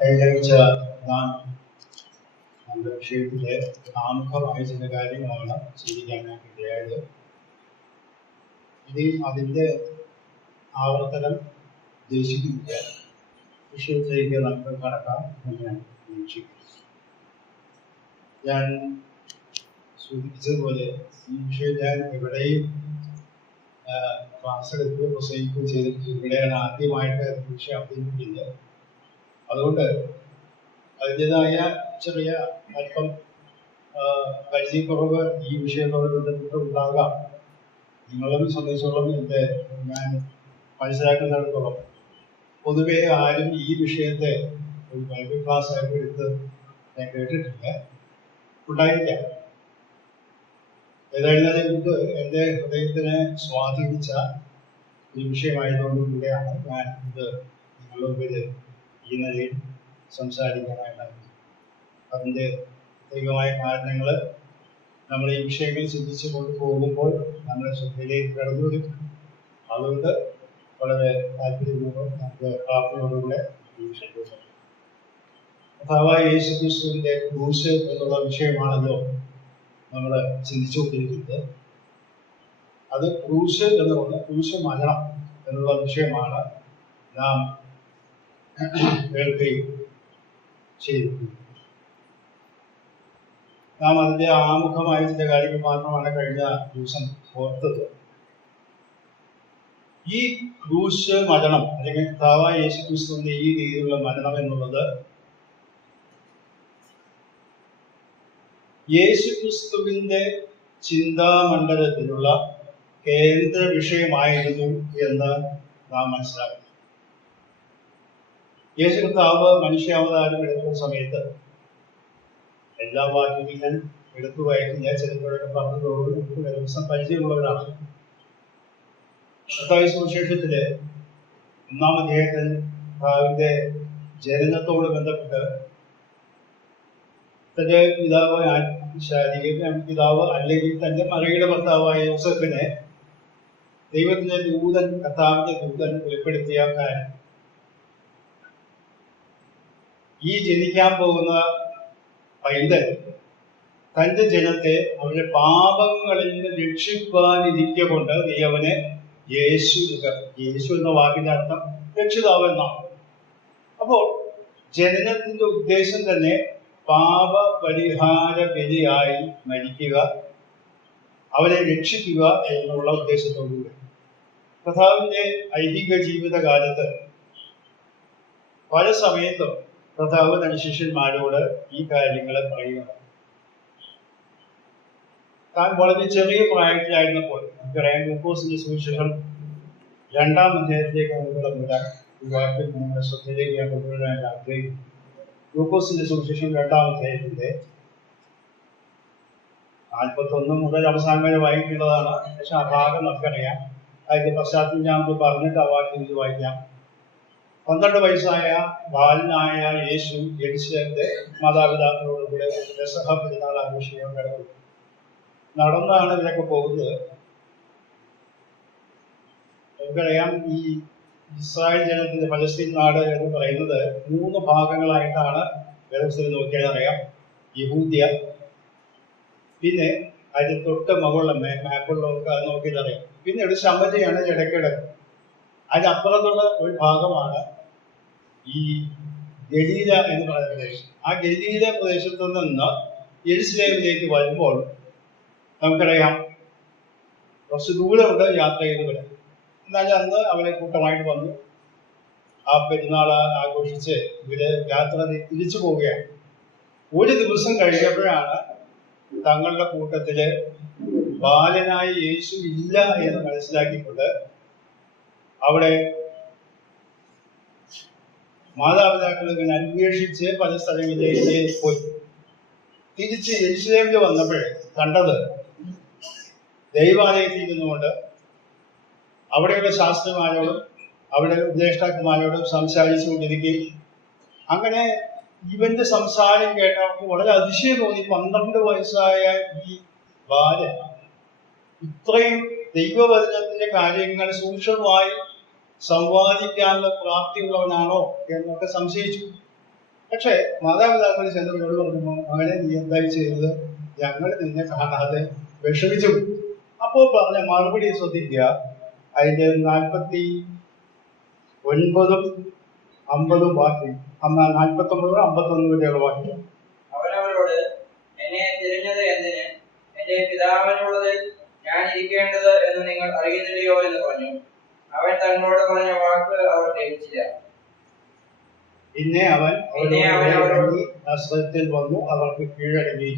കഴിഞ്ഞാഴ്ച നാം നമ്മുടെ വിഷയത്തിലെ ആമുഖമായ ചില കാര്യങ്ങളാണ് ചിന്തിക്കാനായിട്ട് ഇടയായത്. ഇനിയും അതിൻ്റെ ആവർത്തനം ഉദ്ദേശിക്കുന്നില്ല. വിഷയത്തിലേക്ക് നമുക്ക് കടക്കാം എന്ന് ഞാൻ പ്രതീക്ഷിക്കുന്നു. ഞാൻ സൂചിപ്പിച്ചതുപോലെ ഈ വിഷയം ഞാൻ എവിടെയും ക്ലാസ് എടുക്കുകയോ പ്രസംഗിക്കുകയോ ചെയ്തിട്ട് ഇവിടെയാണ് ആദ്യമായിട്ട് വിഷയം അവതരിപ്പിക്കുന്നത്. അതുകൊണ്ട് അതിൻ്റെതായ ചെറിയ അല്പം പരിചയക്കുറവ് ഈ വിഷയത്തോട് ബന്ധപ്പെട്ട് ഉണ്ടാകാം. നിങ്ങളെ സംബന്ധിച്ചോളം എൻ്റെ ഞാൻ മനസ്സിലാക്കുന്നിടത്തോളം പൊതുവെ ആരും ഈ വിഷയത്തെ ഒരു ബൈബിൾ ക്ലാസ് ആയിട്ട് എടുത്ത് ഞാൻ കേട്ടിട്ടില്ല, ഉണ്ടായിരിക്കാം. ഏതായിരുന്നാലും ഇത് എൻ്റെ ഹൃദയത്തിനെ സ്വാധീനിച്ച ഒരു വിഷയമായതുകൊണ്ട് കൂടെയാണ് ഞാൻ ഇത് നിങ്ങളുടെ മുമ്പിൽ ഈ നിലയിൽ സംസാരിക്കാനായിട്ടാണ്. അതിൻ്റെ പ്രത്യേകമായ കാരണങ്ങൾ നമ്മൾ ഈ വിഷയങ്ങൾ ചിന്തിച്ചു കൊണ്ടുപോകുമ്പോൾ നമ്മുടെ ശ്രദ്ധയിലേക്ക് കടന്നു വരും. അതുകൊണ്ട് വളരെ താല്പര്യപൂർവ്വം നമുക്ക് പ്രാർത്ഥനയോടുകൂടെ ഈ വിഷയത്തിൽ കർത്താവായ യേശുക്രിസ്തുവിൻ്റെ ക്രൂശ് എന്നുള്ള വിഷയമാണല്ലോ നമ്മൾ ചിന്തിച്ചുകൊണ്ടിരിക്കുന്നത്. അത് ക്രൂശ് എന്നുള്ള ക്രൂശ് മരണം എന്നുള്ള വിഷയമാണ് നാം കേൾക്കുകയും ചെയ്തിരിക്കുന്നത്. നാം അതിൻ്റെ ആമുഖമായ ചില കാര്യങ്ങൾ മാത്രമാണ് കഴിഞ്ഞ ദിവസം ഓർത്തത്. ഈ ക്രൂശ് മരണം അല്ലെങ്കിൽ കർത്താവായ യേശുക്രിസ്തുവിന്റെ ഈ രീതിയിലുള്ള മരണം എന്നുള്ളത് യേശുക്രിസ്തുവിന്റെ ചിന്താമണ്ഡലത്തിലുള്ള കേന്ദ്ര വിഷയമായിരുന്നു എന്ന് നാം മനസ്സിലാക്കുന്നു. യേശു കർത്താവ് മനുഷ്യാവതാരം എടുക്കുന്ന സമയത്ത് എല്ലാ വാക്യങ്ങളും എടുത്തു വായിക്കും. ഞാൻ ചിലപ്പോഴൊക്കെ പറഞ്ഞതോട് നമുക്ക് ദിവസം പരിചയമുള്ളവരാണ്. മത്തായി സുവിശേഷത്തിലെ 1-ാം അധ്യായത്തിൽ കർത്താവിന്റെ ജനനത്തോട് ബന്ധപ്പെട്ട് തന്റെ പിതാവ് അല്ലെങ്കിൽ തന്റെ മറിയുടെ ഭർത്താവായ യോസേഫിനെ ദൈവത്തിന്റെ ദൂതൻ, കർത്താവിന്റെ ദൂതൻ വെളിപ്പെടുത്തിയ കാര്യം, ഈ ജനിക്കാൻ പോകുന്ന പൈതൽ തന്റെ ജനത്തെ അവരുടെ പാപങ്ങളിൽ നിന്ന് രക്ഷിക്കാനിരിക്കൊണ്ട് നീ അവനെ യേശു എന്ന വാക്കിന്റെ അർത്ഥം രക്ഷിതാവ് എന്നാണ്. അപ്പോൾ ജനനത്തിന്റെ ഉദ്ദേശം തന്നെ പാപ പരിഹാര ബലിയായി മരിക്കുക, അവരെ രക്ഷിക്കുക എന്നുള്ള ഉദ്ദേശത്തോടുകൂടി കർത്താവിന്റെ ഐഹിക ജീവിതകാലത്ത് പല സമയത്തും കർത്താവ് തന്റെ ശിഷ്യന്മാരോട് ഈ കാര്യങ്ങൾ പറയുക. താൻ വളരെ ചെറിയ പ്രായത്തിലായിരുന്നപ്പോൾ നമുക്കറിയാം, ലൂക്കോസിന്റെ സുവിശേഷം 2-ാം അധ്യായത്തിലേക്ക് നമുക്ക് കടന്നുവരാൻ ഈ വാക്യം നമ്മുടെ ശ്രദ്ധയിലേക്ക് ഞാൻ കൊണ്ടുവരാൻ ആഗ്രഹിക്കുന്നു. ലൂക്കോസിന്റെ സുവിശേഷം 2-ാം അധ്യായത്തിന്റെ 41 മുതൽ അവസാനം വരെ വായിക്കുന്നതാണ്. പക്ഷെ ആ ഭാഗം നമുക്കറിയാം. അതിന്റെ പശ്ചാത്തലം ഞാൻ പറഞ്ഞിട്ട് ആ വാക്യം ഇത് വായിക്കാം. 12 വയസ്സായ ബാലനായ യേശു യെരൂശലേമിലെ മാതാപിതാക്കളോടുകൂടെ പെസഹ പെരുന്നാൾ ആഘോഷിക്കാൻ കടന്നു. നടന്നാണ് ഇവരൊക്കെ പോകുന്നത്. നമുക്കറിയാം, ഈ ഇസ്രായേൽ ജനത്തിന്റെ പലസ്തീൻ നാട് എന്ന് പറയുന്നത് 3 ഭാഗങ്ങളായിട്ടാണ് വ്യവസ്ഥയിൽ നോക്കിയാൽ അറിയാം. യഹൂദ്യ, പിന്നെ അതിന് തൊട്ട് മുകളിലെ മാപ്പുള്ളവർക്ക് അത് നോക്കിയാൽ അറിയാം. പിന്നെ ഒരു ശമരിയാണ് ഇടയ്ക്കിടക്ക്. അതിനപ്പുറത്തുള്ള ഒരു ഭാഗമാണ് ഈ ഗലീല എന്ന് പറയുന്ന പ്രദേശം. ആ ഗലീല പ്രദേശത്തു നിന്ന് യെരൂശലേമിലേക്ക് വരുമ്പോൾ നമുക്കറിയാം കുറച്ച് ദൂരമുണ്ട് യാത്ര ചെയ്ത് വരാം. എന്നാലും അന്ന് അവരെ കൂട്ടമായിട്ട് വന്നു ആ പെരുന്നാൾ ആഘോഷിച്ച് ഇവര് യാത്ര തിരിച്ചു പോവുകയാണ്. ഒരു ദിവസം കഴിഞ്ഞപ്പോഴാണ് തങ്ങളുടെ കൂട്ടത്തില് ബാലനായ യേശു ഇല്ല എന്ന് മനസ്സിലാക്കിക്കൊണ്ട് അവിടെ മാതാപിതാക്കൾ ഇങ്ങനെ അന്വേഷിച്ച് പല സ്ഥലങ്ങളിലേക്ക് പോയി. തിരിച്ച് യെരൂശലേമിൽ വന്നപ്പോഴേ കണ്ടത് ദൈവാലയത്തിൽ നിന്നുകൊണ്ട് അവിടെയുള്ള ശാസ്ത്രിമാരോടും അവിടെ ഉപദേഷ്ടാക്കന്മാരോടും സംസാരിച്ചു കൊണ്ടിരിക്കുകയും അങ്ങനെ ഇവന്റെ സംസാരം കേട്ടപ്പോൾ വളരെ അതിശയം തോന്നി. 12 വയസ്സായ ഈ ബാലൻ ഇത്രയും ദൈവവചനത്തിന്റെ കാര്യങ്ങൾ സൂക്ഷ്മമായി സംവാദിക്കാനുള്ള പ്രാപ്തിയുള്ളവനാണോ എന്നൊക്കെ സംശയിച്ചു. പക്ഷെ മാതാപിതാക്കൾ ചെന്നവരോട് പറഞ്ഞു, മകനെ നീ എന്തായി ചെയ്തത്? ഞങ്ങൾ നിന്നെ കാണാതെ വിഷമിച്ചു. അപ്പോൾ പറഞ്ഞ മറുപടി ശ്രദ്ധിക്കുക. അതിന്റെ 49-50 വാക്യം, 49-51 വരെയുള്ള വാക്യം. അവനവരോട്, എന്നെ തിരിഞ്ഞത് എന്തിന്? എന്റെ പിതാവിനുള്ളതിൽ ഞാൻ ഇരിക്കേണ്ടത് എന്ന് നിങ്ങൾ അറിയുന്നില്ലയോ എന്ന് പറഞ്ഞു. അവൻ തന്നോട് പറഞ്ഞ വാക്ക് അവർ ഗ്രഹിച്ചില്ല. പിന്നെ അവൻ നസ്രത്തിൽ വന്നു അവർക്ക് കീഴടങ്ങി.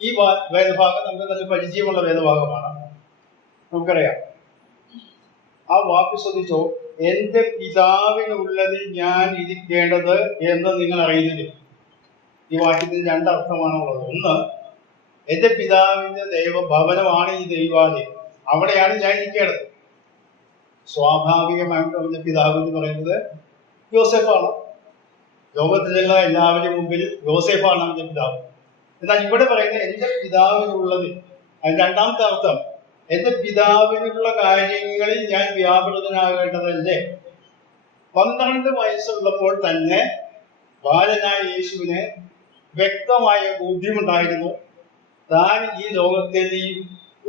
ഈ വേദഭാഗം നമുക്ക് നല്ല പരിചയമുള്ള വേദഭാഗമാണ്, നമുക്കറിയാം. ആ വാക്ക് ശ്രദ്ധിച്ചോ, എന്റെ പിതാവിനുള്ളതിൽ ഞാൻ ഇരിക്കേണ്ടത് എന്ന് നിങ്ങൾ അറിയുന്നില്ല. ഈ വാക്യത്തിന് രണ്ടർത്ഥമാണുള്ളത്. ഒന്ന്, എന്റെ പിതാവിന്റെ ദൈവഭവനമാണ് ഈ ദൈവാലയം, അവിടെയാണ് ഞാൻ ഇരിക്കേണ്ടത്. സ്വാഭാവികമായിട്ട് അവന്റെ പിതാവ് എന്ന് പറയുന്നത് യോസേഫാണ്. ലോകത്തിലുള്ള എല്ലാവരും മുമ്പിൽ യോസേഫാണ് അവന്റെ പിതാവ്. എന്നാൽ ഇവിടെ പറയുന്നത് എന്റെ പിതാവിനുള്ളത്. അതിന് രണ്ടാമത്തെ അർത്ഥം, എന്റെ പിതാവിനുള്ള കാര്യങ്ങളിൽ ഞാൻ വ്യാപൃതനാകേണ്ടതല്ലേ. 12 വയസ്സുള്ളപ്പോൾ തന്നെ ബാലനായ യേശുവിന് വ്യക്തമായ ബോധ്യമുണ്ടായിരുന്നു താൻ ഈ ലോകത്തിൽ ഈ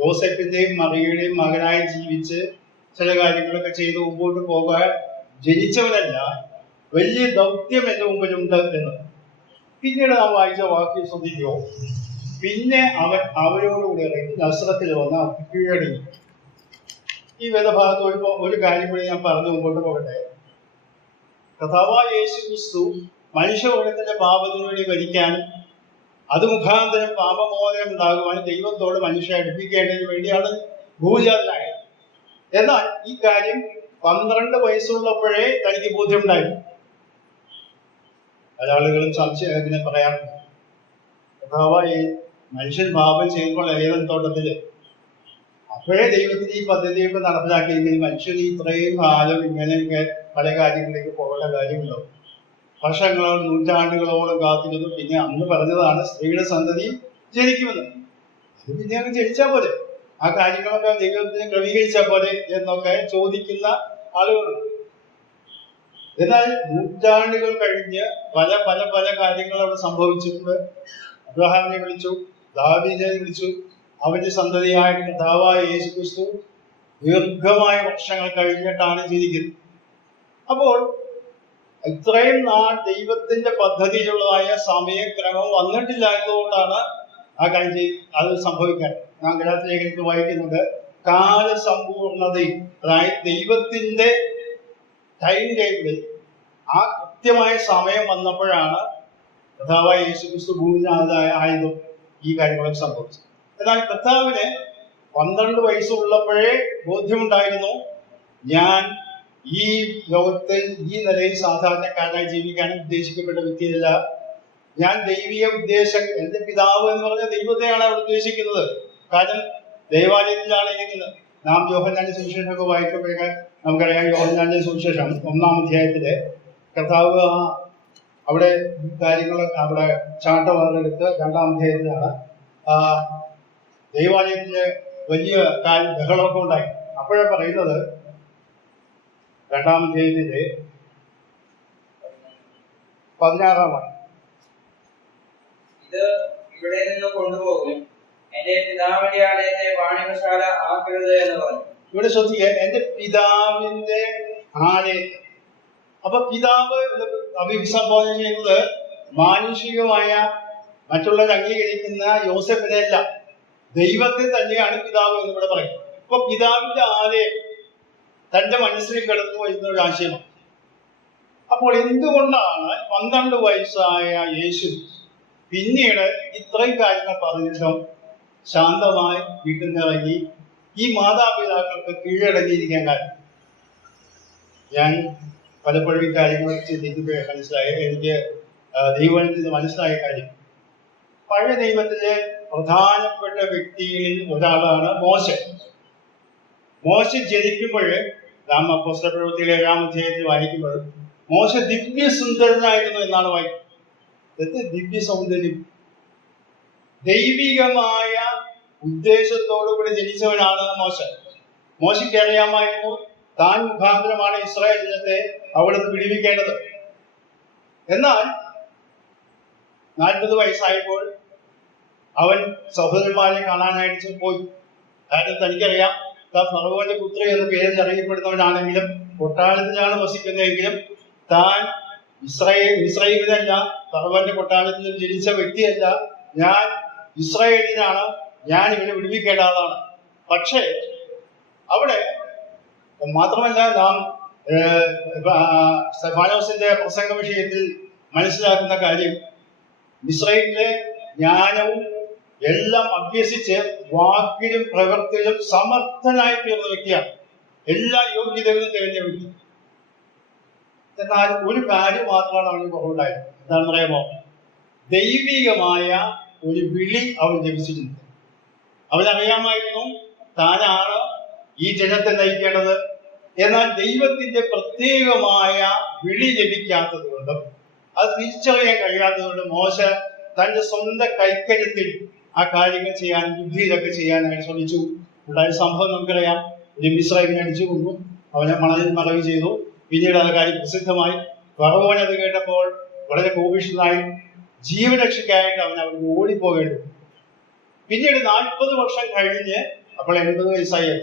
യോസേഫിന്റെയും മറിയയുടെയും മകനായി ജീവിച്ച് ചില കാര്യങ്ങളൊക്കെ ചെയ്ത് മുമ്പോട്ട് പോകാൻ ജനിച്ചവനല്ല, വലിയ ദൗത്യം എന്റെ മുമ്പിലുണ്ട് എന്ന്. പിന്നീട് നാം വായിച്ച വാക്യം ശ്രദ്ധിക്കുമോ, പിന്നെ അവൻ അവരോടുകൂടി ഇറങ്ങി നസ്രത്തിൽ വന്ന് കീഴടങ്ങി. ഈ വേദഭാഗത്ത് ഒരു കാര്യം കൂടി ഞാൻ പറഞ്ഞു മുമ്പോട്ട് പോകട്ടെ. കർത്താവായ യേശു ക്രിസ്തു മനുഷ്യവർഗത്തിന്റെ പാപത്തിനു വേണ്ടി മരിക്കാനും അത് മുഖാന്തരം പാപമോചനം ഉണ്ടാകുവാനും ദൈവത്തോട് മനുഷ്യരെ അടുപ്പിക്കേണ്ടതിന് വേണ്ടിയാണ് ഭൂജാതനായത്. എന്നാൽ ഈ കാര്യം 12 വയസ്സുള്ളപ്പോഴേ തനിക്ക് ബോധ്യമുണ്ടായിരുന്നു. പല ആളുകളും സംശയം പറയാറുണ്ട്, കർത്താവായ മനുഷ്യൻ പാപം ചെയ്യുമ്പോൾ ഏതൻ തോട്ടത്തില് അപ്പോഴേ ദൈവത്തിന് ഈ പദ്ധതിയൊക്കെ നടപ്പിലാക്കിയെങ്കിൽ മനുഷ്യൻ ഇത്രയും കാലം ഇങ്ങനെയൊക്കെ പല കാര്യങ്ങളിലേക്ക് പോകേണ്ട കാര്യമുണ്ടോ? വർഷങ്ങളോളം നൂറ്റാണ്ടുകളോളം കാത്തിരുന്നു. പിന്നെ അന്ന് പറഞ്ഞതാണ് സ്ത്രീയുടെ സന്തതി ജനിക്കുമെന്ന്. അത് പിന്നെ അങ്ങ് ജനിച്ചാൽ പോലെ, ആ കാര്യങ്ങളൊക്കെ ദൈവത്തിന് ക്രമീകരിച്ചാൽ പോലെ എന്നൊക്കെ ചോദിക്കുന്ന ആളുകളുണ്ട്. എന്നാൽ നൂറ്റാണ്ടുകൾ കഴിഞ്ഞ് പല പല പല കാര്യങ്ങൾ അവിടെ സംഭവിച്ചിട്ടുണ്ട്. അബ്രഹാമിനെ വിളിച്ചു, ദാവീദിനെ വിളിച്ചു, അവന്റെ സന്തതിയായിട്ട് കർത്താവായ യേശു ക്രിസ്തു ദീർഘമായ വർഷങ്ങൾ കഴിഞ്ഞിട്ടാണ് ജീവിക്കുന്നത്. അപ്പോൾ ഇത്രയും നാൾ ദൈവത്തിന്റെ പദ്ധതിയിലുള്ളതായ സമയക്രമം വന്നിട്ടില്ലാത്തതുകൊണ്ടാണ് ആ കാര്യം അത് സംഭവിക്കാൻ. ഞാൻ ഗലാത്യ ലേഖനത്തിൽ വായിക്കുന്നത് കാലസമ്പൂർണതയിൽ, അതായത് ദൈവത്തിന്റെ ടൈം ടേബിളിൽ ആ കൃത്യമായ സമയം വന്നപ്പോഴാണ് കർത്താവായ യേശു ക്രിസ്തു ഭൂമിനാഥനായതും ഈ കാര്യങ്ങളൊക്കെ സംഭവിച്ചത്. എന്നാൽ കർത്താവിന് 12 വയസ്സുള്ളപ്പോഴേ ബോധ്യമുണ്ടായിരുന്നു, ഞാൻ ഈ ലോകത്തിൽ ഈ നിലയിൽ സാധാരണക്കാരനായി ജീവിക്കാൻ ഉദ്ദേശിക്കപ്പെട്ട വ്യക്തിയല്ല. ഞാൻ ദൈവീയ ഉദ്ദേശം, എന്റെ പിതാവ് എന്ന് പറഞ്ഞ ദൈവത്തെയാണ് അവർ ഉദ്ദേശിക്കുന്നത്. കാരണം ദൈവാലയത്തിലാണ് ഇരിക്കുന്നത്. നാം യോഹന്നാന്റെ സുവിശേഷമൊക്കെ വായിക്കുമ്പോഴേ നമുക്കറിയാം, യോഹന്നാന്റെ സുവിശേഷം 1-ാം അധ്യായത്തില് കർത്താവ് അവിടെ കാര്യങ്ങളൊക്കെ അവിടെ ചാട്ടവാറെടുത്ത് 2-ാം അധ്യായത്തിലാണ് ദൈവാലയത്തില് വലിയ ബഹളമൊക്കെ ഉണ്ടായി. അപ്പോഴേ പറയുന്നത് 2-ാം അധ്യായത്തില് 16-ാം ഇത് ഇവിടെ നിന്ന് കൊണ്ടുപോകും, എന്റെ പിതാവിന്റെ ആലയത്തെ വാണിഭശാല ആക്കരുത് എന്ന് പറഞ്ഞു. ഇവിടെ ശ്രദ്ധിക്കുക, എന്റെ പിതാവിന്റെ ആലയത്തെ. അപ്പൊ പിതാവ് അഭിസംബോധന ചെയ്യുന്നത് മാനുഷികമായ മറ്റുള്ളവർ അംഗീകരിക്കുന്ന യോസെഫിനെ അല്ല, ദൈവത്തെ തന്നെയാണ് പിതാവ് എന്നിവിടെ പറയുന്നത്. അപ്പൊ പിതാവിന്റെ ആലയം തന്റെ മനസ്സിൽ കിടന്നു എന്നൊരു ആശയമാണ്. അപ്പോൾ എന്തുകൊണ്ടാണ് 12 വയസ്സായ യേശു പിന്നീട് ഇത്രയും കാര്യങ്ങൾ പറഞ്ഞിട്ടും ശാന്തമായി വീട്ടിൽ നിന്നിറങ്ങി ഈ മാതാപിതാക്കൾക്ക് കീഴടങ്ങിയിരിക്കാൻ കാരണം? ഞാൻ പലപ്പോഴും ഈ കാര്യങ്ങൾ ചിന്തിക്കുമ്പോൾ മനസ്സിലായ എനിക്ക് ദൈവത്തിൽ മനസ്സിലായ കാര്യം, പഴയ ദൈവത്തിലെ പ്രധാനപ്പെട്ട വ്യക്തികളിൽ ഒരാളാണ് മോശ. മോശ ജനിക്കുമ്പോൾ നാം അപ്പോസ്തല പ്രവൃത്തിയിലെ 7-ാം അധ്യായത്തിൽ വായിക്കുമ്പോൾ മോശ ദിവ്യസുന്ദരനായിരുന്നു എന്നാണ് വായിക്കുന്നത്. ദിവ്യ സൗന്ദര്യം, ദൈവികമായ ഉദ്ദേശത്തോടുകൂടി ജനിച്ചവനാണ് മോശ. മോശയ്ക്ക് അറിയാമായിരുന്നു താൻ മുഖാന്തരമാണ് ഇസ്രായേൽ ജനത്തെ അവിടുന്ന് വിടുവിക്കേണ്ടത്. എന്നാൽ 40 വയസ്സായപ്പോൾ അവൻ സഹോദരന്മാരെ കാണാനായിട്ട് പോയി. കാരണം തനിക്കറിയാം താൻ ഫറവോന്റെ പുത്രി എന്ന പേരിൽ അറിയപ്പെടുന്നവനാണെങ്കിലും കൊട്ടാരത്തിലാണ് വസിക്കുന്നതെങ്കിലും താൻ ഇസ്രായേലിനല്ല, ഫറവോന്റെ കൊട്ടാരത്തിൽ ജനിച്ച വ്യക്തിയല്ല, ഞാൻ ഇസ്രായേലിനാണ്, ഞാൻ ഇവനെ വിടുവിക്കേണ്ട ആളാണ്. പക്ഷേ അവിടെ മാത്രമല്ല, നാം സ്തെഫാനോസിന്റെ പ്രസംഗ വിഷയത്തിൽ മനസ്സിലാക്കുന്ന കാര്യം, ഇസ്രായേലിലെ ജ്ഞാനവും എല്ലാം അഭ്യസിച്ച് വാക്കിലും പ്രവൃത്തിയിലും സമർത്ഥനായി തീർന്ന വ്യക്തിയാണ്. എല്ലാ യോഗ്യതകളും തികഞ്ഞ വ്യക്തി. എന്നാൽ ഒരു കാര്യം മാത്രമാണ് അവന് കുറവുണ്ടായത്. എന്താണെന്ന് അറിയാമോ? ദൈവികമായ ഒരു വിളി അവൻ ജപിച്ചിട്ടുണ്ട്. അവനറിയാമായിരുന്നു താനാണ് ഈ ജനത്തെ നയിക്കേണ്ടത്. എന്നാൽ ദൈവത്തിന്റെ പ്രത്യേകമായ വിളി ലഭിക്കാത്തത് കൊണ്ടും അത് തിരിച്ചറിയാൻ കഴിയാത്തത് കൊണ്ടും മോശ തന്റെ സ്വന്തം കൈക്കരുത്തിൽ ആ കാര്യങ്ങൾ ചെയ്യാൻ, ബുദ്ധിയിലൊക്കെ ചെയ്യാനായിട്ട് ശ്രമിച്ചു. ഉണ്ടായ സംഭവം നമുക്കറിയാം. ഒരു മിസ്രൈമിനെ അടിച്ചു കൊന്നു, അവനെ മണലിൽ മറവ് ചെയ്തു. പിന്നീട് ആ കാര്യം പ്രസിദ്ധമായി. ഫറവോൻ അത് കേട്ടപ്പോൾ വളരെ കോപിഷ്ഠനായി ജീവരക്ഷയ്ക്കായിട്ട് അവൻ അവിടെ ഓടിപ്പോകേണ്ടു. പിന്നീട് 40 വർഷം കഴിഞ്ഞ്, അപ്പോൾ 80 വയസ്സായി.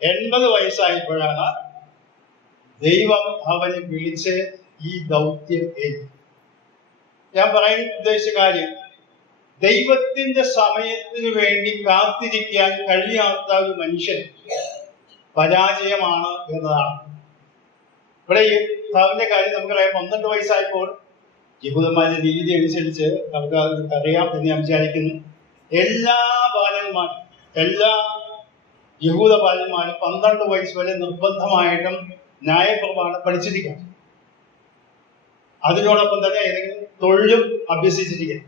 80 വയസ്സായപ്പോഴാണ് ദൈവം അവനെ വിളിച്ച് ഈ ദൗത്യം ഏറ്റു. ഞാൻ പറയാൻ ഉദ്ദേശിച്ച കാര്യം, ദൈവത്തിന്റെ സമയത്തിന് വേണ്ടി കാത്തിരിക്കാൻ കഴിയാത്ത ഒരു മനുഷ്യൻ പരാജയമാണ് എന്നതാണ്. ഇവിടെ ഈ കർത്താവിന്റെ കാര്യം നമുക്കറിയാം. 12 വയസ്സായപ്പോൾ യഹൂദന്മാരുടെ രീതി അനുസരിച്ച് നമുക്ക് അറിയാം എന്ന് ഞാൻ വിചാരിക്കുന്നു. എല്ലാ യഹൂദ ബാലന്മാരും 12 വയസ്സ് വരെ നിർബന്ധമായിട്ടും ന്യായപ്രമാണം പഠിച്ചിരിക്കണം. അതിനോടൊപ്പം തന്നെ ഏതെങ്കിലും തൊഴിലും അഭ്യസിച്ചിരിക്കണം.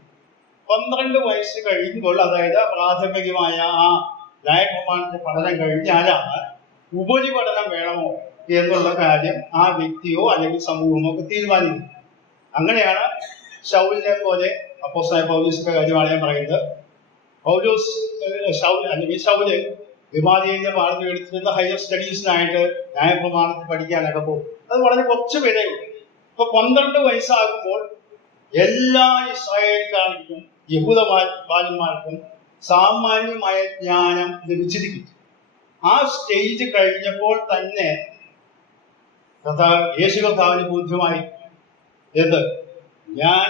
12 വയസ്സ് കഴിയുമ്പോൾ, അതായത് പ്രാഥമികമായ ആ ന്യായപ്രമാണത്തിന്റെ പഠനം കഴിഞ്ഞാലാണ് ഉപരിപഠനം വേണമോ എന്നുള്ള കാര്യം ആ വ്യക്തിയോ അല്ലെങ്കിൽ സമൂഹമോ ഒക്കെ തീരുമാനിക്കും. അങ്ങനെയാണ് ശൗലിനെ പോലെ അപ്പോസ്തലനായ പൗലോസിന്റെ കാര്യമാണ് ഞാൻ പറയുന്നത്. ശൗല് ഹിമാലയന്റെ പാഠം എടുത്തിരുന്ന ഹയർ സ്റ്റഡീസിനായിട്ട് ന്യായപ്രമാണത്തിൽ പഠിക്കാനൊക്കെ പോകും. അത് വളരെ കുറച്ച് പേരേ ഉള്ളൂ. ഇപ്പൊ 12 വയസ്സാകുമ്പോൾ എല്ലാ ഇസ്രായേൽക്കാർക്കും യഹൂദ ബാലന്മാർക്കും സാമാന്യമായ ജ്ഞാനം ലഭിച്ചിരിക്കും. ആ സ്റ്റേജ് കഴിഞ്ഞപ്പോൾ തന്നെ യേശു കർത്താവിന് ബോധ്യമായി, എന്ത്, ഞാൻ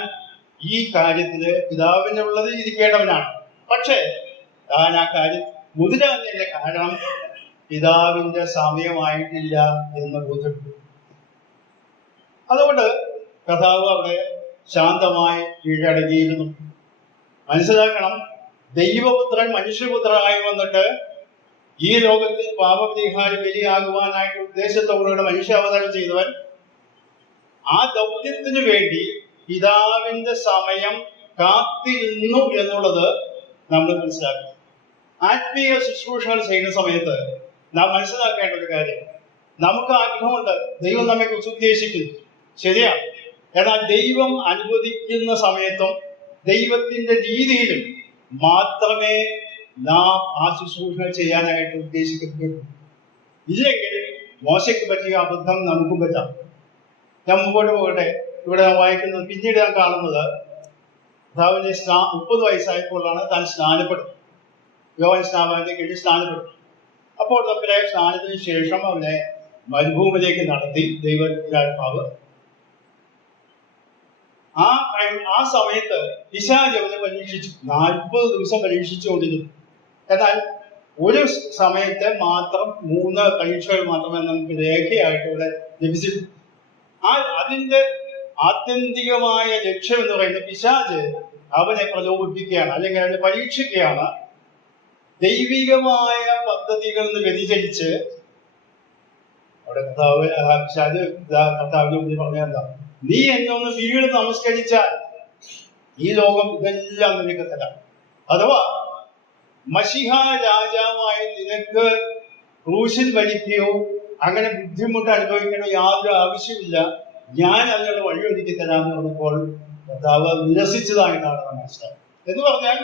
ഈ കാര്യത്തില് പിതാവിനുള്ളത് ഇരിക്കേണ്ടവനാണ്. പക്ഷേ താൻ ആ കാര്യം മുതിരാഞ്ഞതിന്റെ കാരണം പിതാവിന്റെ സമയമായിട്ടില്ല എന്ന് ബോധ്യപ്പെട്ടു. അതുകൊണ്ട് കർത്താവ് അവിടെ ശാന്തമായി കീഴടങ്ങിയിരുന്നു. മനസ്സിലാക്കണം, ദൈവപുത്രൻ മനുഷ്യപുത്രനായി വന്നിട്ട് ഈ ലോകത്തിൽ പാപപരിഹാരം ബലിയാകുവാനായിട്ട് ഉദ്ദേശത്തോടുകൂടെ മനുഷ്യാവതാരം ചെയ്തവൻ ആ ദൗത്യത്തിന് വേണ്ടി പിതാവിന്റെ സമയം കാത്തിരുന്നു എന്നുള്ളത് നമ്മൾ മനസ്സിലാക്കണം. ആത്മീയ ശുശ്രൂഷകൾ ചെയ്യുന്ന സമയത്ത് നാം മനസ്സിലാക്കേണ്ട ഒരു കാര്യം, നമുക്ക് ആഗ്രഹമുണ്ട്, ദൈവം നമ്മെ കുറിച്ച് ഉദ്ദേശിക്കുന്നു, ശരിയാണ്. എന്നാൽ ദൈവം അനുവദിക്കുന്ന സമയത്തും ദൈവത്തിന്റെ രീതിയിലും മാത്രമേ നാം ആ ശുശ്രൂഷകൾ ചെയ്യാനായിട്ട് ഉദ്ദേശിക്കപ്പെടുള്ളൂ. ഇല്ലെങ്കിൽ മോശയ്ക്ക് പറ്റിയ അബദ്ധം നമുക്കും പറ്റാം. ഞാൻ മുമ്പോട്ട് പോകട്ടെ. ഇവിടെ വായിക്കുന്നത്, പിന്നീട് ഞാൻ കാണുന്നത് കർത്താവിന്റെ 30 വയസ്സായപ്പോഴാണ് താൻ സ്നാനപ്പെടും. യോഹന്നാൻ സ്നാപകന്റെ കീഴിൽ സ്നാനപ്പെടും. അപ്പോൾ നമുക്കറിയാം, സ്നാനത്തിന് ശേഷം അവനെ മരുഭൂമിയിലേക്ക് നടത്തി ദൈവാത്മാവ്. ആ സമയത്ത് പിശാച് അവനെ പരീക്ഷിച്ചു. 40 ദിവസം പരീക്ഷിച്ചുകൊണ്ടിരുന്നു. എന്നാൽ ഒരു സമയത്ത് മാത്രം 3 പരീക്ഷകൾ മാത്രമേ നമുക്ക് രേഖയായിട്ട് ഇവിടെ ലഭിച്ചിട്ടുള്ളൂ. അതിന്റെ ആത്യന്തികമായ ലക്ഷ്യം എന്ന് പറയുന്നത് പിശാച് അവനെ പ്രലോഭിപ്പിക്കുകയാണ്, അല്ലെങ്കിൽ അവനെ പരീക്ഷിക്കുകയാണ്. ദൈവികമായ പദ്ധതികളിൽ നിന്ന് വ്യതിചലിച്ച് അവിടെ കർത്താവിനെ പറഞ്ഞ എന്താ, നീ എന്നെ ഒന്ന് വീട് നമസ്കരിച്ചാൽ ഈ ലോകം ഇതെല്ലാം നിനക്ക് തരാം. അഥവാ മശിഹ രാജാവായ നിനക്ക് ക്രൂശിൽ വലിക്കുകയോ അങ്ങനെ ബുദ്ധിമുട്ട് അനുഭവിക്കണോ യാതൊരു ആവശ്യമില്ല. ഞാൻ അതിനുള്ള വഴി ഒരുക്കി തരാമെന്ന് പറഞ്ഞപ്പോൾ കർത്താവ് നിരസിച്ചതായിട്ടാണ് നാം മനസ്സിലാക്കുന്നത്. എന്ന് പറഞ്ഞാൽ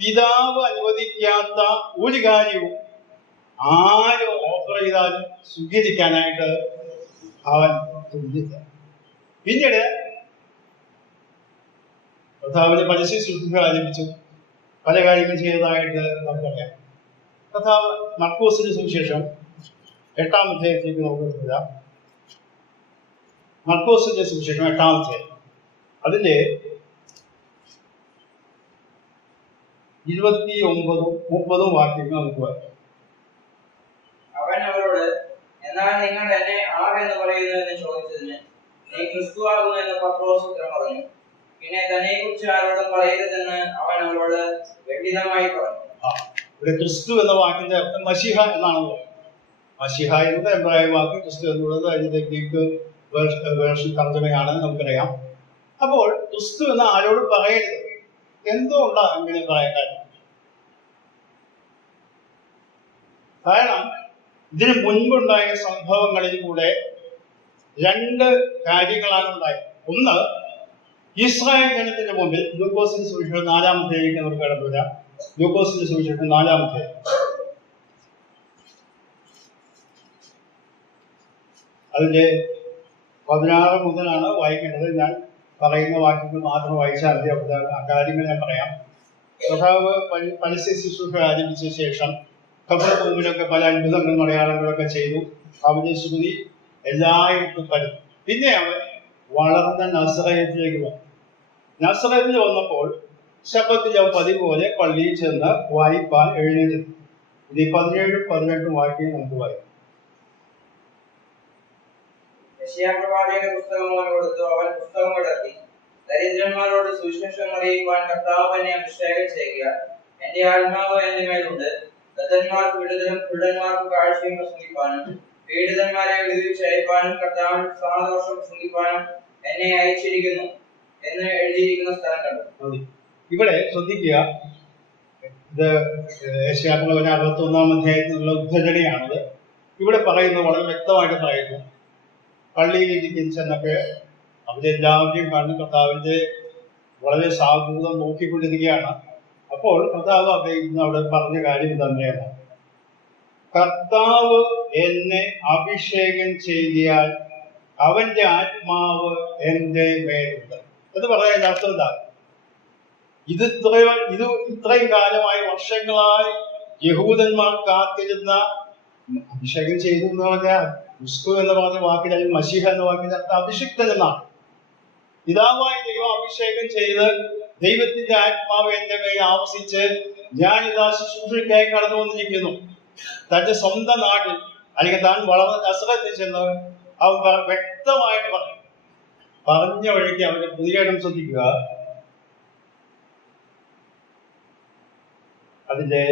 പിതാവ് അനുവദിക്കാത്ത ഒരു കാര്യവും ആര് ഓഫർ ചെയ്താലും സ്വീകരിക്കാനായിട്ട് അവൻ തുല്യത. പിന്നീട് കർത്താവിന് പരസ്യ ശുശ്രൂഷ ആരംഭിച്ചു, പല കാര്യങ്ങൾ ചെയ്തതായിട്ട് നമുക്കറിയാം. കർത്താവ് മർക്കോസിന്റെ സുവിശേഷം 8-ാം അധ്യായത്തിലേക്ക് നമുക്ക് വരാം. മർക്കോസിന്റെ സുവിശേഷം 8-ാം അധ്യായം, അതിന്റെ 29-30 വാക്യങ്ങൾ നമുക്ക് വായിക്കാം. അവൻ അവരോട്, എന്നാൽ നിങ്ങൾ എന്നെ ആരെന്ന് പറയുന്നു എന്ന് ചോദിച്ചതിന്, നീ ക്രിസ്തു ആകുന്നു എന്ന് പത്രോസ് ഉത്തരം പറഞ്ഞു. പിന്നെ തന്നെ കുറിച്ച് ആരോടും പറയരുതെന്ന് അവൻ അവരോട് വ്യക്തിതമായി പറഞ്ഞു. ഇവിടെ ക്രിസ്തു എന്ന വാക്കിന്റെ അർത്ഥം മശിഹ എന്നാണല്ലോ. മശിഹ എന്നത് എബ്രായ വാക്ക്, ക്രിസ്തു എന്നുള്ളത് അതിന്റെ ഗ്രീക്ക് വേർഷൻ തർജ്ജമയാണ്, നമുക്കറിയാം. അപ്പോൾ ക്രിസ്തു എന്ന ആരോടും പറയരുത്. എന്തുകൊണ്ടാണ് അങ്ങനെ പറയാൻ കാര്യം? കാരണം ഇതിന് മുൻപുണ്ടായ സംഭവങ്ങളിൽ കൂടെ രണ്ട് കാര്യങ്ങളാണ് ഉണ്ടായത്. ഒന്ന്, ഇസ്രായേൽ ജനത്തിന്റെ മുമ്പിൽ ലൂക്കോസിന്റെ സുവിശേഷം 4-ാം അധ്യായത്തിലേക്ക് നമുക്ക് കടന്നു വരാം. ലൂക്കോസിന്റെ സുവിശേഷം 4-ാം അധ്യായം, അതിന്റെ 16 മുതലാണ് വായിക്കേണ്ടത്. ഞാൻ പറയുന്ന വാക്യങ്ങൾ മാത്രം വായിച്ചാൽ മതി. കാര്യങ്ങൾ ഞാൻ പറയാം. കർത്താവ് പരസ്യ ശുശ്രൂഷ ആരംഭിച്ച ശേഷം കഫർനഹൂമിലൊക്കെ പല അത്ഭുതങ്ങളും അടയാളങ്ങളൊക്കെ ചെയ്തു. അവന്റെ ശ്രുതി എല്ലായിടത്തും പരന്നു. പിന്നെ അവൻ വളർന്ന നസറയത്തിലേക്ക് വന്നു. നസറയത്തിൽ വന്നപ്പോൾ ശബ്ദത്തിൽ അവൻ പതിവ് പോലെ പള്ളിയിൽ ചെന്ന് വായിപ്പാൻ എഴുന്നേറ്റു. ഇത് 17-18 വാക്യം നമുക്ക് വായിക്കാം. യെശയ്യാപ്രവാചകന്റെ പുസ്തകം അവന് കൊടുത്തു. അവൻ പുസ്തകം വിടർത്തി, ദരിദ്രന്മാരോട് സുവിശേഷം അറിയിക്കുവാൻ കർത്താവ് എന്നെ അഭിഷേകം ചെയ്യുക. എന്റെ ആത്മാവ് എന്റെ മേലുണ്ട്, ദരിദ്രന്മാർക്ക് വിടുതലും കുരുടന്മാർക്ക് കാഴ്ചയും പ്രസംഗിപ്പാനും പീഡിതന്മാരെ വിടുവിച്ചയപ്പാനും കർത്താവിന്റെ സമാദോഷം പ്രസംഗിപ്പാനും എന്നെ അയച്ചിരിക്കുന്നു എന്ന് എഴുതിയിരിക്കുന്ന സ്ഥലം കണ്ടു. ഇവിടെ ശ്രദ്ധിക്കുക, ഇത് യെശയ്യാപ്രവചനം 61-ാം അധ്യായത്തിലുള്ള ഉദ്ധരണിയാണത്. ഇവിടെ പറയുന്നത് വളരെ വ്യക്തമായിട്ട് പറയുന്നു. പള്ളിയിലിരിക്കുന്ന ചെന്നൊക്കെ അവരെല്ലാവരെയും കണ്ട് കർത്താവിന്റെ വളരെ സാധൂതം നോക്കിക്കൊണ്ടിരിക്കുകയാണ്. അപ്പോൾ കർത്താവ് അവിടെ പറഞ്ഞ കാര്യം തന്നെയാണ്, കർത്താവ് എന്നെ അഭിഷേകം ചെയ്യാൻ അവന്റെ ആത്മാവ് എന്റെ മേലുണ്ട് എന്ന് പറയാൻ അർത്ഥം എന്താ? ഇത് ഇത്രയും കാലമായി, വർഷങ്ങളായി യഹൂദന്മാർ കാത്തിരുന്ന അഭിഷേകം ചെയ്തു എന്ന് പറഞ്ഞാൽ ക്രിസ്തു എന്ന് പറഞ്ഞ വാക്കിൽ, അല്ലെങ്കിൽ മശീഹ എന്ന വാക്കിന്റെ അർത്ഥം അഭിഷിക്തൻ എന്നാണ്. പിതാവായി ദൈവം അഭിഷേകം ചെയ്ത് ദൈവത്തിന്റെ ആത്മാവ് എന്റെ മേൽ ആവസിച്ച് ഞാൻ ഇതാ ശുശ്രൂഷയ്ക്കായി കടന്നു വന്നിരിക്കുന്നു. തന്റെ സ്വന്തം നാട്ടിൽ, അല്ലെങ്കിൽ താൻ വളർന്ന നസറത്തിൽ ചെന്ന് അവൻ വ്യക്തമായിട്ട് പറഞ്ഞ വഴിക്ക് അവന്റെ പ്രതികരണം ശ്രദ്ധിക്കുക. അതിന്റെ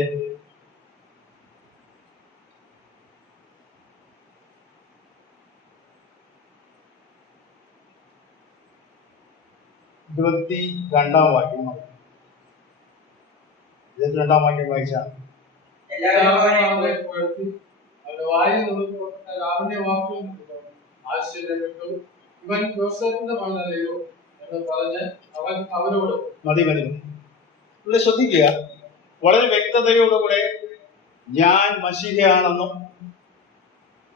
22-ാം വാക്യം, 22-ാം വാക്യം വായിച്ചാൽ, മതി. ഇവിടെ ശ്രദ്ധിക്കുക, വളരെ വ്യക്തതയോടുകൂടെ ഞാൻ മശീഹയാണെന്നും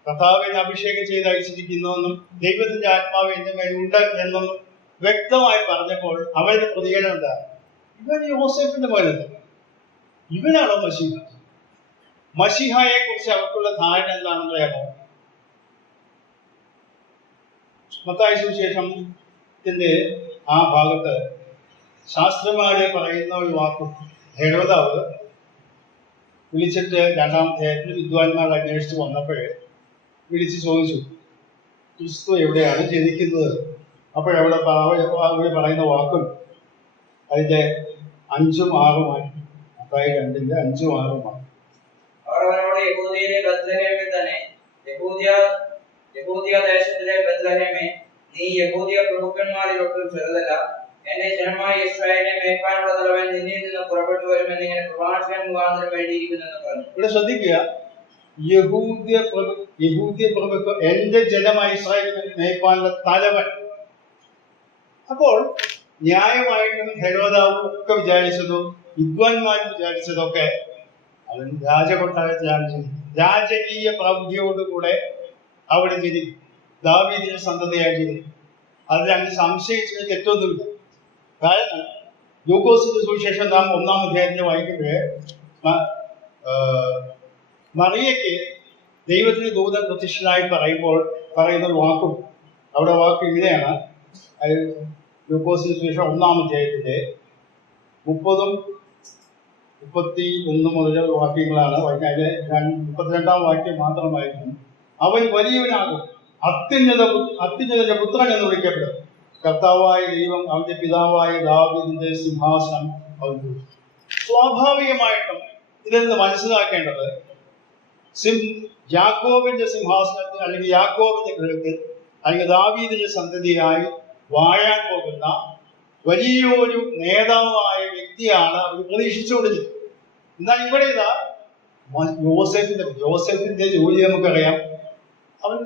കർത്താവിനെ അഭിഷേകം ചെയ്ത് അയച്ചിരിക്കുന്നുവെന്നും ദൈവത്തിന്റെ ആത്മാവ് എന്റെ മേലുണ്ട് എന്നും വ്യക്തമായി പറഞ്ഞപ്പോൾ അവരുടെ പ്രതികരണം എന്താ? ഇവൻ യോസേഫിന്റെ മകനല്ല, ഇവനാണോ മശീഹ? മശീഹയെ കുറിച്ച് അവർക്കുള്ള ധാരണ എന്താണെന്ന് അറിയാമോ? മത്തായി സുവിശേഷത്തിന്റെ ആ ഭാഗത്ത് ശാസ്ത്രന്മാരെ പറയുന്ന ഒരു വാക്കും, ഹെരോദാവ് വിളിച്ചിട്ട് 2-ാം അധ്യായത്തിൽ വിദ്വാൻമാർ അന്വേഷിച്ച് വന്നപ്പോൾ വിളിച്ച് ചോദിച്ചു, ക്രിസ്തു എവിടെയാണ് ജനിക്കുന്നത്? അപ്പോഴവിടെ പറയുന്ന വാക്കും അതിന്റെ 5ഉം 6ഉമായി, മത്തായി 2-ന്റെ 5ഉം 6ഉമാണ്. അവർ അവനോട്, യഹൂദിയിലെ ബത്ലഹേമിൽ തന്നെ, യഹൂദിയ ദേശത്തിലെ ബത്ലഹേമേ, നീ യഹൂദിയ പ്രഭുക്കന്മാരിൽ ഒട്ടും ചെറുതല്ല. എന്റെ ജനമായ ഇസ്രായേലിനെ മേയ്പ്പാനുള്ള തലവൻ നിന്നിൽ നിന്ന് പുറപ്പെട്ടു വരുമെന്നിങ്ങനെ പ്രവാചകൻ മുഖാന്തരം എഴുതിയിരിക്കുന്നെന്ന് പറഞ്ഞു. ഇവിടെ ശ്രദ്ധിക്കുക, യഹൂദിയ യഹൂദ്യ പ്രഭുത്വം എന്റെ ജനമായ ഇസ്രായേലിനെ നയിക്കാനുള്ള തലവൻ. അപ്പോൾ ന്യായമായിട്ടും ഹെരോദാവും ഒക്കെ വിചാരിച്ചതും വിദ്വാൻമാരും വിചാരിച്ചതൊക്കെ അവൻ രാജകൊട്ടാരത്തിലാണ് ജനിക്കുന്നത്. രാജകീയ പ്രൗഢിയോടുകൂടെ അവിടെ ജനിക്കും. ദാവീദിന്റെ സന്തതിയായി ജനിക്കും. അതിൽ അങ്ങ് സംശയിച്ചത് തെറ്റൊന്നുമില്ല. കാരണം ലൂക്കോസിന്റെ സുവിശേഷം നാം 1-ാം അധ്യായത്തിൽ വായിക്കുമ്പോഴേ മറിയയ്ക്ക് ദൈവത്തിന് ദൂതൻ പ്രത്യക്ഷനായി പറയുന്ന വാക്കും അവിടെ വാക്ക് ഇങ്ങനെയാണ്. ലൂക്കോസിന്റെ സുവിശേഷം 1-ാം അധ്യായത്തിന്റെ 30-31 മുതൽ വാക്യങ്ങളാണ് വായിക്കാൻ. അതിലെ 32-ാം വാക്യം മാത്രമായിരുന്നു. അവൻ വലിയവനാകും, അത്യുന്നതന്റെ പുത്രൻ എന്ന് വിളിക്കപ്പെടും. കർത്താവായ ദൈവം അവന്റെ പിതാവായ ദാവീദിന്റെ സിംഹാസനം അവന്. സ്വാഭാവികമായിട്ടും ഇതിൽ നിന്ന് മനസ്സിലാക്കേണ്ടത് യാക്കോബിന്റെ സിംഹാസനത്തിൽ അല്ലെങ്കിൽ യാക്കോബിന്റെ ഗൃഹത്തിൽ അല്ലെങ്കിൽ ദാവീദിന്റെ സന്തതിയായി വാഴാൻ പോകുന്ന വലിയൊരു നേതാവായ വ്യക്തിയാണ് അവർ പ്രതീക്ഷിച്ചുകൊണ്ടിരുന്നത്. എന്നാൽ ഇവിടെ ഇതാ യോസെഫിന്റെ ജോലി നമുക്കറിയാം. അവൻ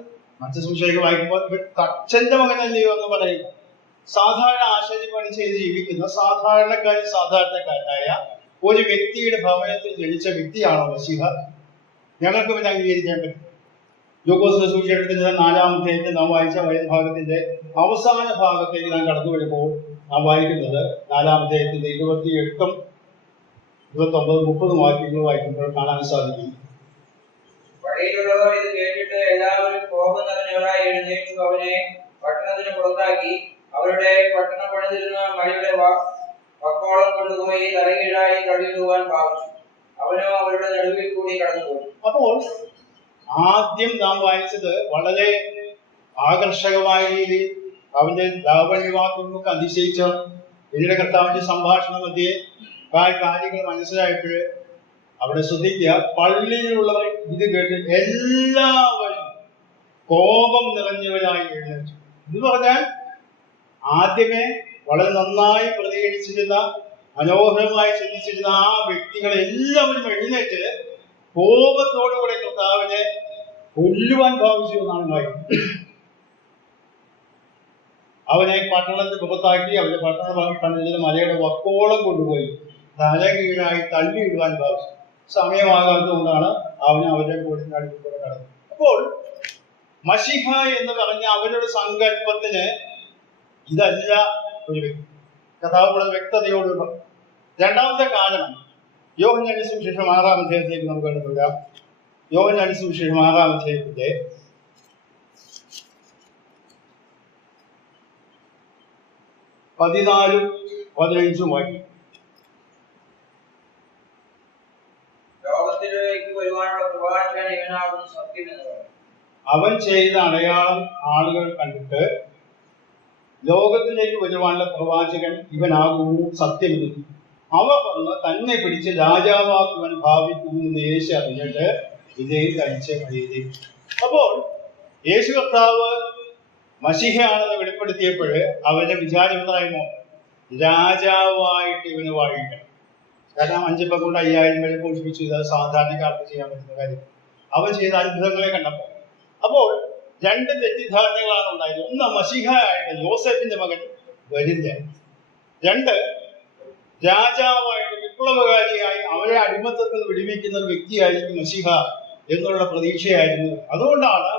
മറ്റു സുവിശേഷം വായിക്കുമ്പോൾ തച്ചന്റെ മകനല്ലയോ എന്ന് പറയുന്നു. സാധാരണ ആശാരിപ്പണി ചെയ്ത് ജീവിക്കുന്ന സാധാരണക്കാരനായ ഒരു വ്യക്തിയുടെ ഭവനത്തിൽ ജനിച്ച വ്യക്തിയാണോ മശീഹ? ഞങ്ങൾക്ക് പിന്നെ അംഗീകരിക്കാൻ പറ്റും. ലൂക്കോസിന്റെ സുവിശേഷത്തിന്റെ 4-ാം അധ്യായത്തിൽ നാം വായിച്ച ഭാഗത്തിന്റെ അവസാന ഭാഗത്തേക്ക് നാം കടന്നു വരുമ്പോൾ നാം വായിക്കുന്നത് 4-ാം അധ്യായത്തിന്റെ 28, 29, 30 വാക്യങ്ങൾ വായിക്കുമ്പോൾ കാണാൻ സാധിക്കും. വഴിയിലുള്ളവർ ഇത് കേട്ടിട്ട് എല്ലാവരും കോപം നിറഞ്ഞവരായി എഴുന്നേറ്റു അവനെ പട്ടണത്തിന് പുറത്താക്കി അവരുടെ പട്ടണം പണിതിരുന്ന മലയുടെ വക്കോളം കൊണ്ടുപോയി തലകീഴായി തള്ളിയിടുവാൻ ഭാവിച്ചു. അവനോ അവരുടെ നടുവിൽ കൂടി കടന്നുപോയി. അപ്പോൾ ആദ്യം നാം വായിച്ചത് വളരെ ആകർഷകമായ രീതിയിൽ അവന്റെ ലാവണ്യവാക്കുകൾക്ക് അതിശയിച്ച പിന്നീട് കർത്താവിന്റെ സംഭാഷണ മധ്യേ കാര്യങ്ങൾ മനസ്സിലായിട്ട് അവിടെ ശ്രദ്ധിക്കുക. പള്ളിയിലുള്ളവർ ഇത് കേട്ട് എല്ലാവരും കോപം നിറഞ്ഞവരായി എഴുന്നേറ്റു. എന്ന് പറഞ്ഞാൽ ആദ്യമേ വളരെ നന്നായി പ്രതികരിച്ചിരുന്ന മനോഹരമായി ചിന്തിച്ചിരുന്ന ആ വ്യക്തികൾ എല്ലാവരും എഴുന്നേറ്റ് കോപത്തോടുകൂടെ കർത്താവിനെ കൊല്ലുവാൻ ഭാവിച്ചു എന്നാണ് വായിക്കുന്നത്. അവനെ പട്ടണത്തിൽ പുറത്താക്കി അവന്റെ പട്ടണ മലയുടെ വക്കോളം കൊണ്ടുപോയി തലകീഴായി തള്ളിയിടുവാൻ ഭാവിച്ചു. സമയമാകാത്തതുകൊണ്ടാണ് അവന് അവരുടെ കൂടെ നടുക്കൂടെ കടന്നത്. അപ്പോൾ മശിഹ എന്ന് പറഞ്ഞ അവരുടെ സങ്കല്പത്തിന് ഇതല്ല ഒരു വ്യക്തി. കഥാവ് വളരെ വ്യക്തതയോട്. രണ്ടാമത്തെ കാരണം യോഹന്നാന്റെ സുവിശേഷം 6-ാം അധ്യായത്തിലേക്ക് നമുക്ക് കടന്നുവരാം. യോഹന്നാന്റെ സുവിശേഷം 6-ാം അധ്യായത്തിന്റെ 14-15 വാക്യം. അവൻ ചെയ്ത അടയാളം ആളുകൾ കണ്ടിട്ട് ലോകത്തിലേക്ക് വരുവാനുള്ള പ്രവാചകൻ ഇവനാകുന്നു സത്യമെന്ന് അവർ വന്ന് തന്നെ പിടിച്ച് രാജാവാക്കുവാൻ ഭാവിക്കുന്നു യേശു അറിഞ്ഞിട്ട് വിജയം കഴിച്ച് കഴിയും. അപ്പോൾ യേശു കർത്താവ് മശിഹയാണെന്ന് വെളിപ്പെടുത്തിയപ്പോൾ അവന്റെ വിചാരം എന്തായിരുന്നു? രാജാവായിട്ട് ഇവന് വാഴിക്കണം. കാരണം 5 പ കൊണ്ട് 5000 പേരെ പോഷിപ്പിച്ചു. ഇത് സാധാരണക്കാർക്ക് ചെയ്യാൻ പറ്റുന്ന കാര്യം. അവൻ ചെയ്ത അത്ഭുതങ്ങളെ കണ്ടപ്പോൾ അപ്പോൾ 2 തെറ്റിദ്ധാരണകളാണ് ഉണ്ടായത്. ഒന്ന്, മശിഹയായിട്ട് യോസെഫിന്റെ മകൻ വരില്ല. 2, രാജാവായിട്ട് വിപ്ലവകാരിയായി അവരെ അടിമത്തത്തിൽ വിടുവിക്കുന്ന ഒരു വ്യക്തിയായിരിക്കും മശിഹ എന്നുള്ള പ്രതീക്ഷയായിരുന്നു. അതുകൊണ്ടാണ്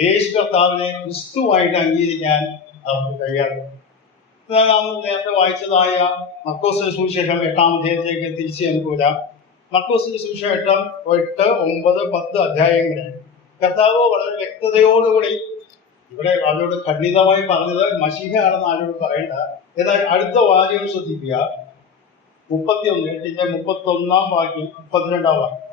യേശു കർത്താവിനെ ക്രിസ്തുവായിട്ട് അംഗീകരിക്കാൻ അവർക്ക് കഴിയാത്തത്. നാം നേരത്തെ വായിച്ചതായ മർക്കോസിന്റെ സുവിശേഷം 8-ാം അധ്യായത്തിലേക്ക് തിരിച്ച് നമുക്ക് വരാം. മർക്കോസിന്റെ സുവിശേഷം 8, 9, 10 അധ്യായങ്ങളിൽ കർത്താവ് വളരെ വ്യക്തതയോടുകൂടി ഇവിടെ അവരോട് ഖണ്ഡിതമായി പറഞ്ഞത് മശിഹയാണെന്ന് ആരോട് പറയേണ്ട. എന്നാൽ അടുത്ത വാക്യം ശ്രദ്ധിക്കുക. 31-ാം വാക്യം, 32-ാം വാക്യം.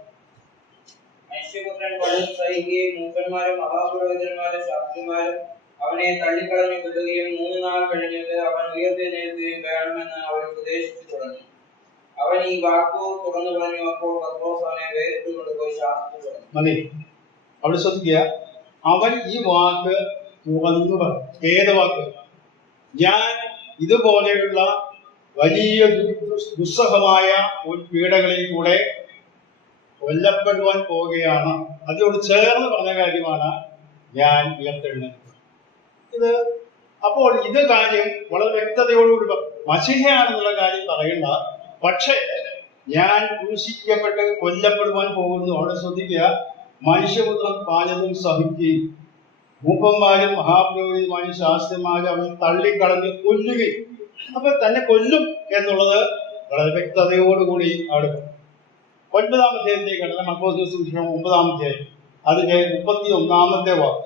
മനുഷ്യപുത്രൻ പലതും സഹിക്കുകയും മൂപ്പന്മാരും മഹാപുരോഹിതന്മാരും ശാസ്ത്രിമാരും അവനെ തള്ളിക്കളഞ്ഞു കൊല്ലുകയും 3 നാൾ കഴിഞ്ഞിട്ട് അവൻ ഉയർത്തെഴുന്നേൽക്കുകയും വേണമെന്ന് അവർ ഉപദേശിച്ചു തുടങ്ങി. അവൻ ഈ വാക്കു തുറന്നു പറഞ്ഞു. അപ്പോൾ പത്രോസ് അവനെ വേറിട്ട് കൊണ്ടുപോയി ശാസിച്ചു തുടങ്ങി. മതി, അവിടെ ശ്രദ്ധിക്കുക. അവൻ ഈ വാക്ക് തുറന്നു പറഞ്ഞു. ഏത് വാക്ക്? ഞാൻ ഇതുപോലെയുള്ള വലിയ ദുസ്സഹമായ ഒരു പീഡകളിൽ കൂടെ കൊല്ലപ്പെടുവാൻ പോവുകയാണ്. അതിനോട് ചേർന്ന് പറഞ്ഞ കാര്യമാണ് ഞാൻ ഉയർത്തെഴുന്നേൽക്കും. ഇത് അപ്പോൾ ഇത് കാര്യം വളരെ വ്യക്തതയോടുകൂടി മശിഹയാണെന്നുള്ള കാര്യം പറയണ്ട. പക്ഷേ ഞാൻ ക്രൂശിക്കപ്പെട്ട് കൊല്ലപ്പെടുവാൻ പോകുന്നു. അവിടെ ശ്രദ്ധിക്കുക, മനുഷ്യപുത്രൻ പാലതും സഹിക്കുകയും മൂപ്പന്മാരും മഹാപുരോഹിതന്മാരും ശാസ്ത്രന്മാരും അവൻ തള്ളിക്കളഞ്ഞ് കൊല്ലുകയും. അപ്പൊ തന്നെ കൊല്ലും എന്നുള്ളത് വളരെ വ്യക്തതയോടുകൂടി അവിടെ 9-ാം അധ്യായത്തിലേക്ക് കടന്ന മർക്കോസ് സുവിശേഷം 9-ാം അധ്യായം അതിന്റെ 31-ാമത്തെ വാക്ക്.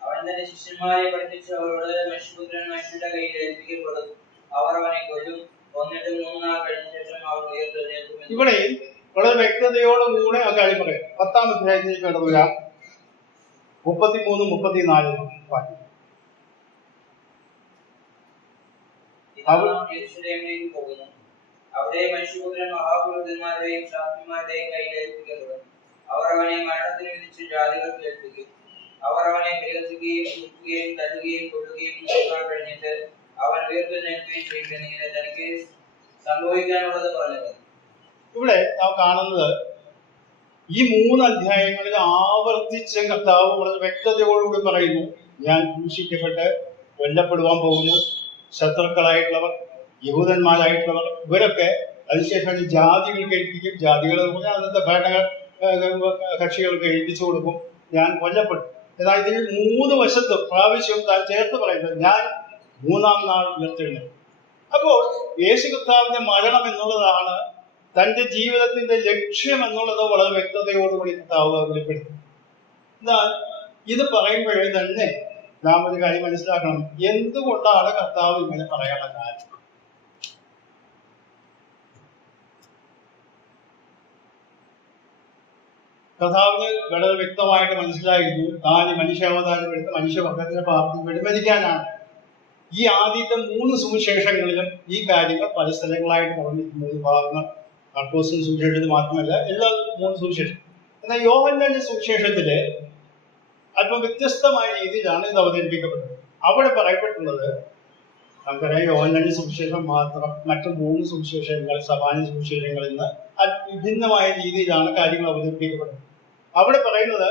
അവൻ തന്റെ ശിഷ്യന്മാരെ പഠിപ്പിച്ചു അവരോട്, മനുഷ്യപുത്രൻ മനുഷ്യരുടെ കയ്യിൽ ഏൽപ്പിക്കപ്പെടും, അവർ അവനെ കൊല്ലും, കൊന്നിട്ട് 3 നാൾ കഴിഞ്ഞ ശേഷം അവർ ഉയർത്തെഴുന്നേൽക്കും. ഇവിടെ വളരെ വ്യക്തതയോടുകൂടെ ആ കാര്യം പറയാം. 10-ാം അധ്യായത്തിലേക്ക് കടക്കുക, 33-34 വാക്യം. യെരൂശലേമിലേക്ക് പോകുന്നു. അവിടെ മനുഷ്യപുത്രൻ മഹാപുരോഹിതന്മാരുടെയും ശാസ്ത്രിമാരുടെയും കയ്യിൽ ഏൽപ്പിക്കപ്പെടും. അവർ അവനെ മരണത്തിന് വിധിച്ച് ജാതികൾക്ക് ഏൽപ്പിക്കും. അവർ അവനെ പരിഹസിക്കുകയും കുത്തുകയും തല്ലുകയും കൊല്ലുകയും 3 നാൾ കഴിഞ്ഞിട്ട് അവൻ ഉയർത്തെഴുന്നേൽക്കുകയും ചെയ്യുമെന്നിങ്ങനെ തനിക്ക് സംഭവിക്കാനുള്ളത് പറഞ്ഞത്. ഇവിടെ നാം കാണുന്നത് ഈ 3 അധ്യായങ്ങളിൽ ആവർത്തിച്ച് കർത്താവ് വളരെ വ്യക്തതയോടുകൂടി പറയുന്നു, ഞാൻ ക്രൂശിക്കപ്പെട്ട് കൊല്ലപ്പെടുവാൻ പോകുന്നു. ശത്രുക്കളായിട്ടുള്ളവർ, യഹൂദന്മാരായിട്ടുള്ളവർ, ഇവരൊക്കെ അതിനുശേഷം ജാതികൾക്ക് ഏൽപ്പിക്കും. ജാതികൾ അന്നത്തെ ഭരണ കക്ഷികൾക്ക് ഏൽപ്പിച്ചു കൊടുക്കും. ഞാൻ കൊല്ലപ്പെടും. എന്നാൽ ഇതിൽ 3 വശത്ത് പ്രാവശ്യം താൻ ചേർത്ത് പറയുന്നത് ഞാൻ 3-ാം നാൾ ഉയർത്തെഴുന്നേൽക്കും. അപ്പോൾ യേശു കർത്താവിന്റെ മരണം എന്നുള്ളതാണ് തന്റെ ജീവിതത്തിന്റെ ലക്ഷ്യം എന്നുള്ളത് വളരെ വ്യക്തതയോടുകൂടി കർത്താവ് വെളിപ്പെടുത്തും. എന്നാൽ ഇത് പറയുമ്പോഴേ തന്നെ നാം ഒരു കാര്യം മനസ്സിലാക്കണം, എന്തുകൊണ്ടാണ് കർത്താവ് ഇങ്ങനെ പറയാനുള്ള കാര്യം. കർത്താവിന് വളരെ വ്യക്തമായിട്ട് മനസ്സിലായിരുന്നു താൻ മനുഷ്യാവതാരം എടുത്ത് മനുഷ്യവർഗത്തിന്റെ പാപത്തിന് വേണ്ടി മരിക്കാനാണ്. ഈ ആദ്യത്തെ 3 സുവിശേഷങ്ങളിലും ഈ കാര്യങ്ങൾ പല സ്ഥലങ്ങളായിട്ട് പറഞ്ഞിരിക്കുന്ന വിഭാഗങ്ങൾ മർക്കോസിന്റെ സുവിശേഷത്തിൽ മാത്രമല്ല എല്ലാ 3 സുവിശേഷം. എന്നാൽ യോഹന്നാന്റെ സുവിശേഷത്തില് അല്പം വ്യത്യസ്തമായ രീതിയിലാണ് ഇത് അവതരിപ്പിക്കപ്പെട്ടത്. അവിടെ പറയപ്പെട്ടുള്ളത് നമുക്കറിയാം, യോഹന്നാന്റെ സുവിശേഷം മാത്രം മറ്റു 3 സുവിശേഷങ്ങൾ സഭാന സുവിശേഷങ്ങളിൽ നിന്ന് വിഭിന്നമായ രീതിയിലാണ് കാര്യങ്ങൾ അവതരിപ്പിക്കപ്പെടുന്നത്. അവിടെ പറയുന്നത്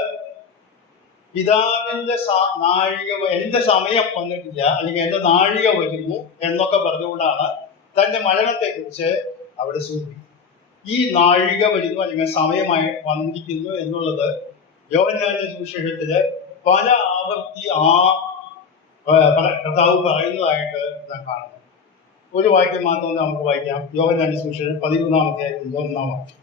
പിതാവിന്റെ നാഴിക, എന്റെ സമയം വന്നിട്ടില്ല, അല്ലെങ്കിൽ എന്റെ നാഴിക വരുന്നു എന്നൊക്കെ പറഞ്ഞുകൊണ്ടാണ് തന്റെ മരണത്തെക്കുറിച്ച് അവിടെ സൂചിപ്പിക്കുന്നത്. ഈ നാഴിക വരുന്നു അല്ലെങ്കിൽ സമയമായി വന്നിരിക്കുന്നു എന്നുള്ളത് യോഹന്നാന്റെ സുവിശേഷത്തില് പല ആവർത്തി കർത്താവ് പറയുന്നതായിട്ട് നാം കാണുന്നു. ഒരു വാക്യം മാത്രം നമുക്ക് വായിക്കാം. യോഹന്നാന്റെ സുവിശേഷം 13-ാം അധ്യായത്തിന്റെ 1-ാം വാക്യം.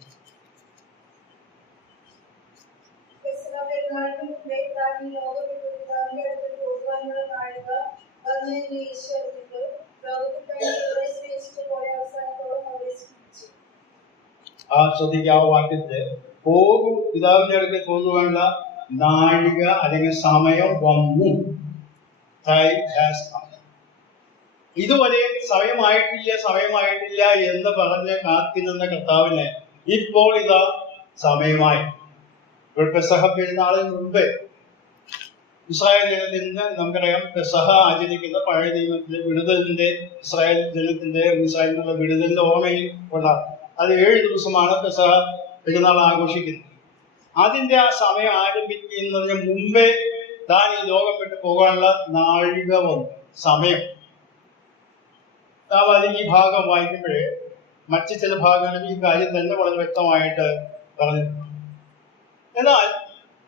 ശ്രദ്ധിക്കുക, ആ വാക്യത്തില് പോകും, പിതാവിന്റെ അടുക്കൽ പോകുവാനുള്ള നാഴിക അല്ലെങ്കിൽ സമയം വന്നു. ഇതുവരെ സമയമായിട്ടില്ല എന്ന് പറഞ്ഞ് കാത്തിരുന്ന കർത്താവിന് ഇപ്പോൾ ഇതാ സമയമായി. പെസഹ പെരുന്നാളിന് മുമ്പേ ഇസ്രായേൽ ജനത്തിന് നമുക്കറിയാം, പെസഹ ആചരിക്കുന്ന പഴയ നിയമത്തിലെ വിടുതലിന്റെ ഇസ്രായേലിനുള്ള വിടുതലിന്റെ ഓർമ്മയിൽ കൊണ്ടാണ്. അത് 7 ദിവസമാണ് പെസഹ പെരുന്നാൾ ആഘോഷിക്കുന്നത്. അതിന്റെ ആ സമയം ആരംഭിക്കുന്നതിന് മുമ്പേ താൻ ഈ ലോകം വിട്ട് പോകാനുള്ള നാഴിക വന്നു, സമയം. നാം അതിന് ഈ ഭാഗം വായിക്കുമ്പോഴേ മറ്റ് ചില ഭാഗങ്ങളിൽ ഈ കാര്യം തന്നെ വളരെ വ്യക്തമായിട്ട് പറഞ്ഞിട്ടുണ്ട്. എന്നാൽ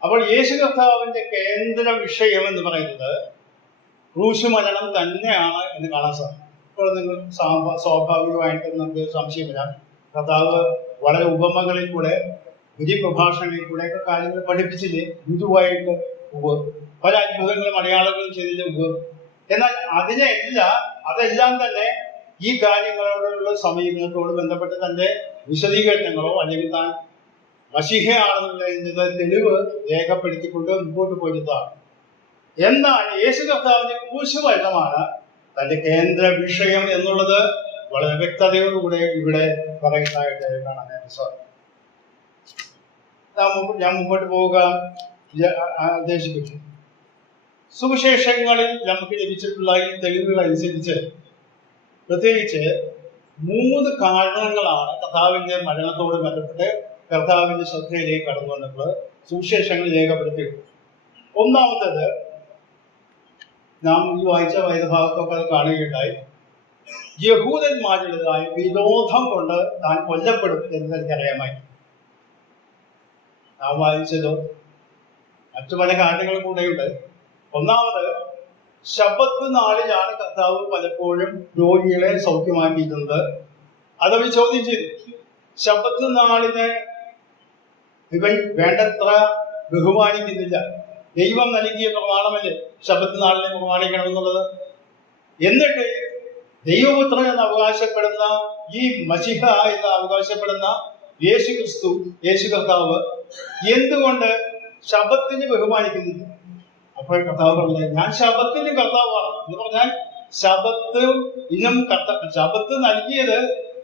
അപ്പോൾ യേശു കർത്താവിന്റെ കേന്ദ്ര വിഷയം എന്ന് പറയുന്നത് ക്രൂശുമരണം തന്നെയാണ് എന്ന് കാണാൻ സാധിക്കും. ഇപ്പോൾ നിങ്ങൾ സ്വാഭാവികമായിട്ട് നമുക്ക് സംശയം വരാം, കർത്താവ് വളരെ ഉപമകളിൽ കൂടെ, ഗിരിപ്രഭാഷണങ്ങളിൽ കൂടെ ഒക്കെ കാര്യങ്ങൾ പഠിപ്പിച്ചില്ലേ, ഗുരുവായിട്ട് പല അത്ഭുതങ്ങളും അടയാളങ്ങളും ചെയ്തില്ല. എന്നാൽ അതെല്ലാം തന്നെ ഈ കാര്യങ്ങളോടുള്ള സമീപനത്തോട് ബന്ധപ്പെട്ട് തന്റെ വിശദീകരണങ്ങളോ അല്ലെങ്കിൽ താൻ മശിഹയാണെന്നുള്ള തെളിവ് രേഖപ്പെടുത്തിക്കൊണ്ട് മുമ്പോട്ട് പോയിരുന്നതാണ്. എന്നാൽ യേശു കർത്താവിന്റെ ക്രൂശുമരണമാണ് തന്റെ കേന്ദ്ര വിഷയം എന്നുള്ളത് വളരെ വ്യക്തതയോടുകൂടെ ഇവിടെ പറയുന്നതായിട്ട് കാണാൻ സാധിക്കും. ഞാൻ മുമ്പോട്ട് പോകാൻ ഉദ്ദേശിക്കുന്നു. സുവിശേഷങ്ങളിൽ നമുക്ക് ലഭിച്ചിട്ടുള്ള ഈ തെളിവുകൾ അനുസരിച്ച് പ്രത്യേകിച്ച് 3 കാരണങ്ങളാണ് കർത്താവിന്റെ മരണത്തോട് ബന്ധപ്പെട്ട് കർത്താവിന്റെ ശ്രദ്ധയിലേക്ക് കടന്നു വന്നിട്ടുള്ളത് സുവിശേഷങ്ങളിൽ രേഖപ്പെടുത്തിയിട്ടുണ്ട്. ഒന്നാമത്തേത് നാം ഈ വായിച്ച വേദഭാഗത്തൊക്കെ അത് കാണുകയുണ്ടായി. യഹൂദന്മാരുടേതായ വിരോധം കൊണ്ട് താൻ കൊല്ലപ്പെടും എന്ന് എനിക്കറിയാമായി. നാം വായിച്ചതോ മറ്റു പല കാര്യങ്ങൾ കൂടെയുണ്ട്. ഒന്നാമത് ശബ്ബത്ത് നാളിലാണ് കർത്താവ് പലപ്പോഴും രോഗികളെ സൗഖ്യമാക്കിയിരുന്നത്. അതവർ ചോദ്യം ചെയ്തു. ശബ്ബത്ത് നാളിനെ ഇവൻ വേണ്ടത്ര ബഹുമാനിക്കുന്നില്ല. ദൈവം നൽകിയ പ്രമാണമല്ലേ ശബ്ബത്ത് നാളിനെ ബഹുമാനിക്കണമെന്നുള്ളത്. എന്നിട്ട് ദൈവപുത്രൻ എന്ന് അവകാശപ്പെടുന്ന ഈ മശിഹ എന്ന് അവകാശപ്പെടുന്ന യേശു ക്രിസ്തു, യേശു കർത്താവ് എന്തുകൊണ്ട് ശബ്ബത്തിനെ ബഹുമാനിക്കുന്നില്ല? അപ്പോൾ കർത്താവ് പറഞ്ഞത്, ഞാൻ ശബ്ബത്തിന് കർത്താവാണ് എന്ന് പറഞ്ഞാൽ ശബ്ബത്ത് ഇനം ശബ്ബത്ത് നൽകിയത്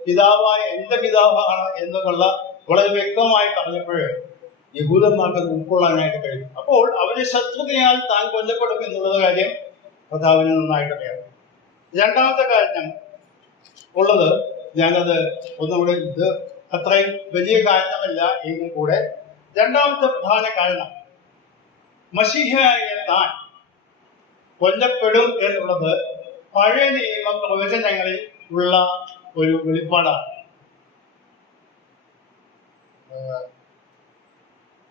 പിതാവായ എന്റെ പിതാവാണ് എന്നുള്ള വളരെ വ്യക്തമായി പറഞ്ഞപ്പോൾ യഹൂദന്മാർക്ക് അത് ഉൾക്കൊള്ളാനായിട്ട് കഴിയും. അപ്പോൾ അവരെ ശത്രുതയാൽ താൻ കൊല്ലപ്പെടും എന്നുള്ള കാര്യം കർത്താവിന് നന്നായിട്ടറിയാം. രണ്ടാമത്തെ കാര്യം ഉള്ളത്, ഞാനത് ഒന്നുകൂടെ, ഇത് അത്രയും വലിയ കാരണമല്ല എങ്കിൽ കൂടെ രണ്ടാമത്തെ പ്രധാന കാരണം മശീഹയായ താൻ കൊല്ലപ്പെടും എന്നുള്ളത് പഴയ നിയമ പ്രവചനങ്ങളിൽ ഉള്ള ഒരു വെളിപ്പാടാണ്.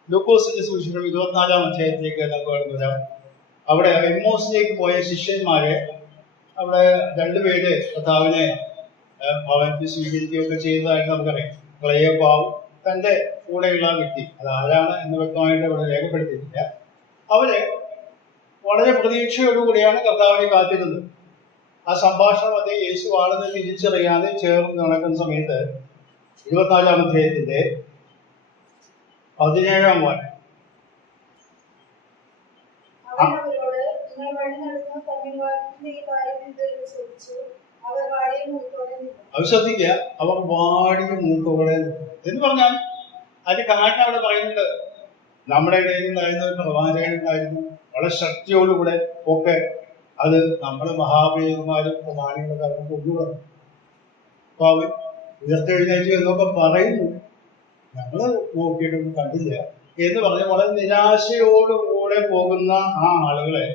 ലൂക്കോസിന്റെ സുവിശേഷം 24-ാം അധ്യായത്തിലേക്ക് നമുക്ക് കടന്നു വരാം. അവിടെ എമ്മോസിലേക്ക് പോയ ശിഷ്യന്മാരെ അവിടെ 2 പേര് കർത്താവിനെ ഭവനത്തിൽ സ്വീകരിക്കുകയൊക്കെ ചെയ്യുന്നതായിട്ട് നമുക്കറിയാം. ക്ലയോപ്പാവും തന്റെ കൂടെയുള്ള വ്യക്തി, അത് ആരാണ് എന്ന് വ്യക്തമായിട്ട് അവിടെ രേഖപ്പെടുത്തിയിട്ടില്ല. അവര് വളരെ പ്രതീക്ഷയോടുകൂടിയാണ് കർത്താവിനെ കാത്തിരുന്നത്. ആ സംഭാഷണം അതേ യേശു ആണെന്ന് തിരിച്ചറിയാതെ ചേർന്ന് നടക്കുന്ന സമയത്ത് 24-ാം അധ്യായത്തിന്റെ 17-ാം വാക്യം, അവർ ശ്രദ്ധിക്കുക, അവർ വാടിയ മൂത്തോടെ എന്ന് പറഞ്ഞാൽ അതിന് കാരണം അവിടെ പറയുന്നുണ്ട്. നമ്മുടെ ഇടയിൽ ഉണ്ടായിരുന്ന ഒരു പ്രവാചകൻ ഉണ്ടായിരുന്നു, വളരെ ശക്തിയോടുകൂടെ ഒക്കെ അത് നമ്മുടെ മഹാവീരന്മാരും പ്രധാനികളൊക്കെ അവർക്ക് കൊണ്ടുപോകും. അപ്പൊ അവൻ ഉയർത്തെഴുന്നേറ്റു എന്നൊക്കെ പറയുന്നു, ഞങ്ങള് നോക്കിയിട്ടൊന്നും കണ്ടില്ല എന്ന് പറഞ്ഞ് വളരെ നിരാശയോടുകൂടെ പോകുന്ന ആ ആളുകളെ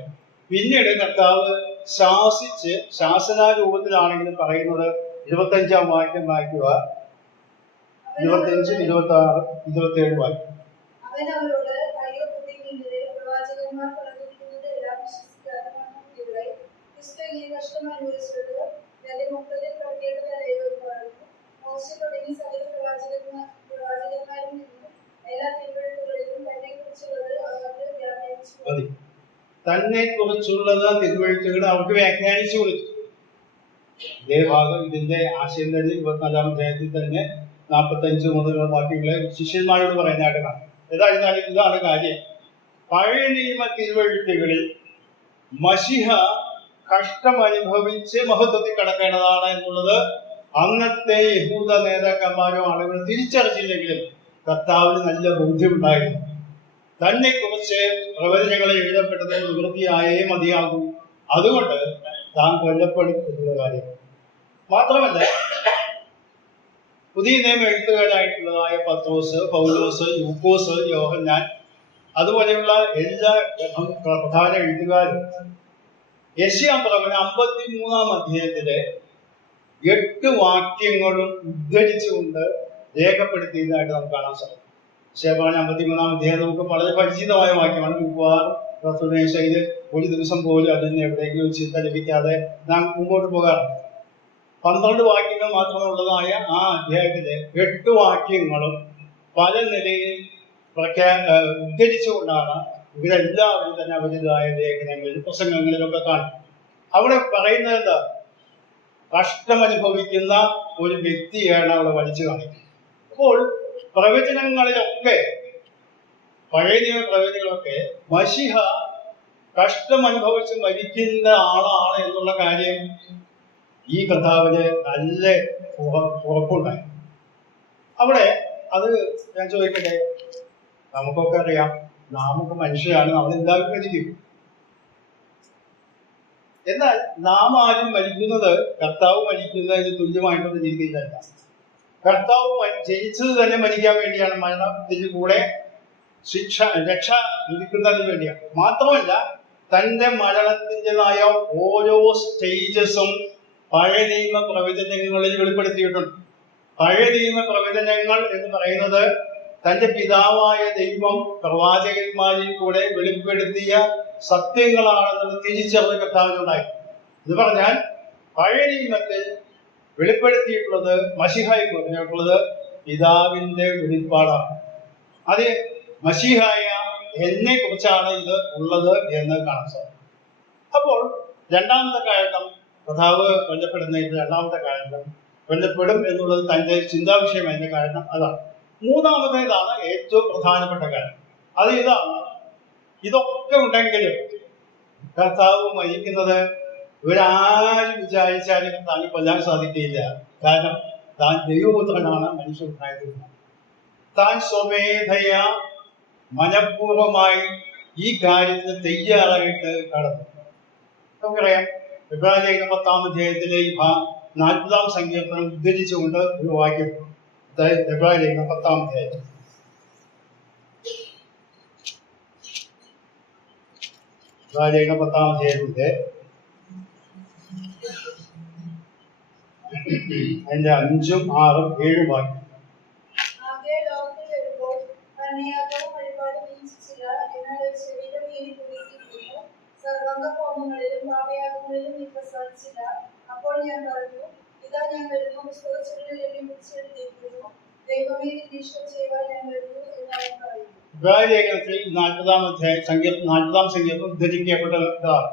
പിന്നീട് കർത്താവ് ശാസിച്ച്, ശാസനാരൂപത്തിലാണെങ്കിലും പറയുന്നത് 25-ാം വാക്യം വായിക്കുക, 25, 26, 27 വാക്യം. തന്നെ കുറിച്ചുള്ളത് തിരുവെഴുത്തുകൾ അവർക്ക് വ്യാഖ്യാനിച്ചു കൊടുത്തു. ഇതേ ഭാഗം, ഇതിന്റെ ആശയം തന്നെ 24-ാം അധ്യായത്തിൽ തന്നെ 45 മുതലുള്ള വാക്യങ്ങളെ ശിഷ്യന്മാരോട് പറയുന്നതായിട്ട് കാണാം. ഏതായിരുന്നാലും ഇതാണ് കാര്യം. പഴയ നിയമ തിരുവെഴുത്തുകളിൽ മശിഹ കഷ്ടമനുഭവിച്ച് മഹത്വത്തിൽ കടക്കേണ്ടതാണ് എന്നുള്ളത് അന്നത്തെ യഹൂദ നേതാക്കന്മാരും ആളുകൾ തിരിച്ചറിഞ്ഞില്ലെങ്കിലും കർത്താവിന് നല്ല ബോധ്യമുണ്ടായിരുന്നു. തന്നെ കുറിച്ച് പ്രവചനങ്ങളെ എഴുതപ്പെട്ടത് നിവൃത്തിയായേ മതിയാകും, അതുകൊണ്ട് താൻ കൊല്ലപ്പെടും എന്നുള്ള കാര്യം മാത്രമല്ല, പുതിയ നിയമ എഴുത്തുകാരായിട്ടുള്ളതായ പത്രോസ്, പൗലോസ്, ലൂക്കോസ്, യോഹന്നാൻ, അതുപോലെയുള്ള എല്ലാ പ്രധാന എഴുത്തുകാരും യെശയ്യാപ്രവചനം 53-ാം അധ്യായത്തിലെ 8 വാക്യങ്ങളും ഉദ്ധരിച്ചുകൊണ്ട് രേഖപ്പെടുത്തിയതായിട്ട് നമുക്ക് കാണാൻ സാധിക്കും. യെശയ്യാപ്രവചനം 53-ാം അധ്യായം നമുക്ക് വളരെ പരിചിതമായ വാക്യമാണ്. മിക്കവാറും ഒരു ദിവസം പോലും അതിന് എവിടെയെങ്കിലും ചിന്ത ലഭിക്കാതെ നാം മുമ്പോട്ട് പോകാറുണ്ട്. 12 വാക്യങ്ങൾ മാത്രമുള്ളതായ ആ അധ്യായത്തിലെ 8 വാക്യങ്ങളും പല നിലയിൽ ഉദ്ധരിച്ചുകൊണ്ടാണ് ഇവരെല്ലാവരും തന്നെ അവരുടേതായ ലേഖനങ്ങളിൽ, പ്രസംഗങ്ങളിലൊക്കെ കാണും. അവിടെ പറയുന്നത് എന്താ? കഷ്ടമനുഭവിക്കുന്ന ഒരു വ്യക്തിയാണ് അവിടെ വലിച്ചു കാണിക്കുന്നത്. അപ്പോൾ പ്രവചനങ്ങളിലൊക്കെ, പഴയ നിയമ പ്രവചനങ്ങളൊക്കെ മശിഹ കഷ്ടമനുഭവിച്ച് മരിക്കുന്ന ആളാണ് എന്നുള്ള കാര്യം ഈ കർത്താവിന് നല്ല ഉറപ്പുണ്ടായി. അവിടെ അത് ഞാൻ ചോദിക്കട്ടെ, നമുക്കൊക്കെ അറിയാം, നാമൊക്കെ മനുഷ്യരാണ്, നമ്മളെല്ലാവരും മരിക്കും. എന്നാൽ നാം ആരും മരിക്കുന്നത് കർത്താവ് മരിക്കുന്നതിന് തുല്യമായിട്ടുള്ള രീതിയിലല്ല. കർത്താവ് ജനിച്ചത് തന്നെ മരിക്കാൻ വേണ്ടിയാണ്, മരണത്തിന് കൂടെ രക്ഷ ലഭിക്കുന്നതിന് വേണ്ടിയാണ്. മാത്രമല്ല തന്റെ മരണത്തിൻ്റെതായ ഓരോ സ്റ്റേജസും പഴയ നിയമ പ്രവചനങ്ങളിൽ വെളിപ്പെടുത്തിയിട്ടുണ്ട്. പഴയ നിയമ പ്രവചനങ്ങൾ എന്ന് പറയുന്നത് തന്റെ പിതാവായ ദൈവം പ്രവാചകന്മാരിൽ കൂടെ വെളിപ്പെടുത്തിയ സത്യങ്ങളാണെന്നത് തിരിച്ചറിഞ്ഞ കർത്താവിനുണ്ടായി. എന്ന് പറഞ്ഞാൽ പഴയ നിയമത്തിൽ വെളിപ്പെടുത്തിയിട്ടുള്ളത്, മശിഹായി പറഞ്ഞിട്ടുള്ളത് പിതാവിന്റെ വെളിപ്പാടാണ്. അത് മശിഹായ എന്നെ കുറിച്ചാണ് ഇത് ഉള്ളത് എന്ന് കാണാൻ സാധിക്കും. അപ്പോൾ രണ്ടാമത്തെ കാരണം, കർത്താവ് കൊല്ലപ്പെടുന്നതിന്റെ രണ്ടാമത്തെ കാരണം, കൊല്ലപ്പെടും എന്നുള്ളത് തന്റെ ചിന്താവിഷയമായതിന്റെ കാരണം അതാണ്. മൂന്നാമത്തേതാണ് ഏറ്റവും പ്രധാനപ്പെട്ട കാര്യം. അത് ഇതാണ്, ഇതൊക്കെ ഉണ്ടെങ്കിലും കർത്താവ് മരിക്കുന്നത് ഇവരാരും വിചാരിച്ചാലും താൻ കൊല്ലാൻ സാധിക്കില്ല. കാരണം താൻ ദൈവപുത്രനാണ്, മനുഷ്യപുത്രനായത്. താൻ സ്വമേധയാ മനഃപൂർവമായി ഈ കാര്യത്തിന് തയ്യാറായിട്ട് കടന്നു. നമുക്കറിയാം, എബ്രായലേഖനം 10-ാം അധ്യായത്തിലെ ഈ 40-ാം സങ്കീർത്തനം ഉദ്ധരിച്ചുകൊണ്ട് ഒരു വാക്യം, എബ്രായലേഖനം 10-ാം അധ്യായം. എബ്രായലേഖനം 10-ാം അധ്യായത്തിന്റെ അതിന്റെ 5-ഉം 6-ഉം 7-ഉം വാക്യം. അപ്പോൾ ഞാൻ പറഞ്ഞു, ഇതാ ഞാൻ വരുന്നു, പുസ്തകങ്ങളിൽ എന്നെ കുറിച്ചെഴുതിയിരിക്കുന്നു, ദൈവമേ നിന്റെ ഇഷ്ടം ചെയ്യുവാൻ ഞാൻ വരുന്നു എന്നാണ് പറയുന്നത്. ഇബ്രായലേഖനത്തിൽ 40-ാം സങ്കീർത്തനം ഉദ്ധരിക്കപ്പെട്ടതാണ്.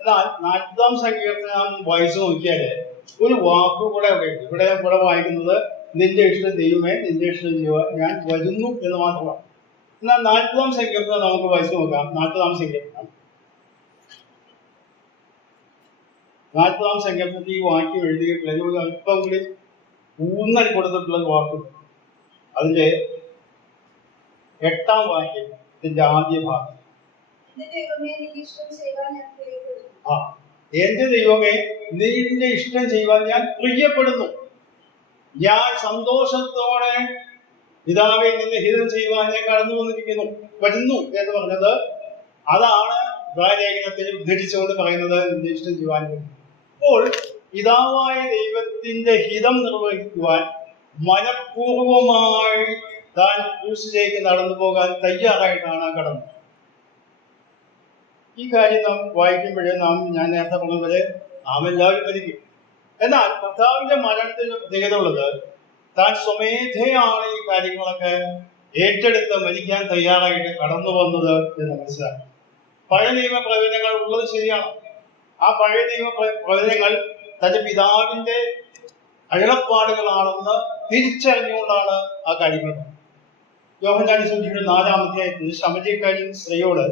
എന്നാൽ 40-ാം സങ്കീർത്തനം വായിച്ചു നോക്കിയാല് ഒരു വാക്ക് കൂടെ അവിടെ ഉണ്ട്. ഇവിടെ വായിക്കുന്നത് നിന്റെ ഇഷ്ടം ദൈവമേ നിന്റെ ഇഷ്ടം ചെയ്യുവാൻ ഞാൻ വരുന്നു എന്ന് മാത്രമാണ്. എന്നാൽ 40-ാം സങ്കീർത്തനം നമുക്ക് വായിച്ചു നോക്കാം. 40-ാം സങ്കീർത്തനത്തിൽ ഈ വാക്യം എഴുതിയിട്ടുള്ള അല്പം കൂടി ഊന്നൽ കൊടുത്തിട്ടുള്ള വാക്ക്, അതിന്റെ 8-ാം വാക്യത്തിന്റെ ആദ്യ ഭാഗം. എന്റെ ദൈവമേ നിന്റെ ഇഷ്ടം ചെയ്യുവാൻ ഞാൻ പ്രിയപ്പെടുന്നു, ഞാൻ സന്തോഷത്തോടെ പിതാവേ നിന്റെ ഹിതം ചെയ്യുവാൻ ഞാൻ വരുന്നു എന്ന് പറഞ്ഞത് അതാണ് ലേഖനത്തിൽ ഉദ്ധരിച്ചുകൊണ്ട് പറയുന്നത്, നിന്റെ ഇഷ്ടം ചെയ്യുവാൻ. അപ്പോൾ പിതാവായ ദൈവത്തിന്റെ ഹിതം നിർവഹിക്കുവാൻ മനഃപൂർവമായി താൻ ക്രൂശിലേക്ക് നടന്നു പോകാൻ തയ്യാറായിട്ടാണ് കടന്നു. ഈ കാര്യം നാം വായിക്കുമ്പോഴേ ഞാൻ നേരത്തെ പറഞ്ഞതുപോലെ നാം എല്ലാവരും മരിക്കും. എന്നാൽ കർത്താവിന്റെ മരണത്തിന് പ്രത്യേകത ഉള്ളത് താൻ സ്വമേധയാണ് ഈ കാര്യങ്ങളൊക്കെ ഏറ്റെടുത്ത് മരിക്കാൻ തയ്യാറായിട്ട് കടന്നു വന്നത് എന്ന് മനസ്സിലാക്കി. പഴയ നിയമ പ്രവചനങ്ങൾ ഉള്ളത് ശരിയാണ്. ആ പഴയ നിയമ പ്രവചനങ്ങൾ തന്റെ പിതാവിന്റെ അരുളപ്പാടുകളാണെന്ന് തിരിച്ചറിഞ്ഞുകൊണ്ടാണ് ആ കാര്യങ്ങൾ. യോഹന്നാൻ സുവിശേഷം 4-ാം അധ്യായത്തിൽ ശമര്യക്കാരി സ്ത്രീയോട്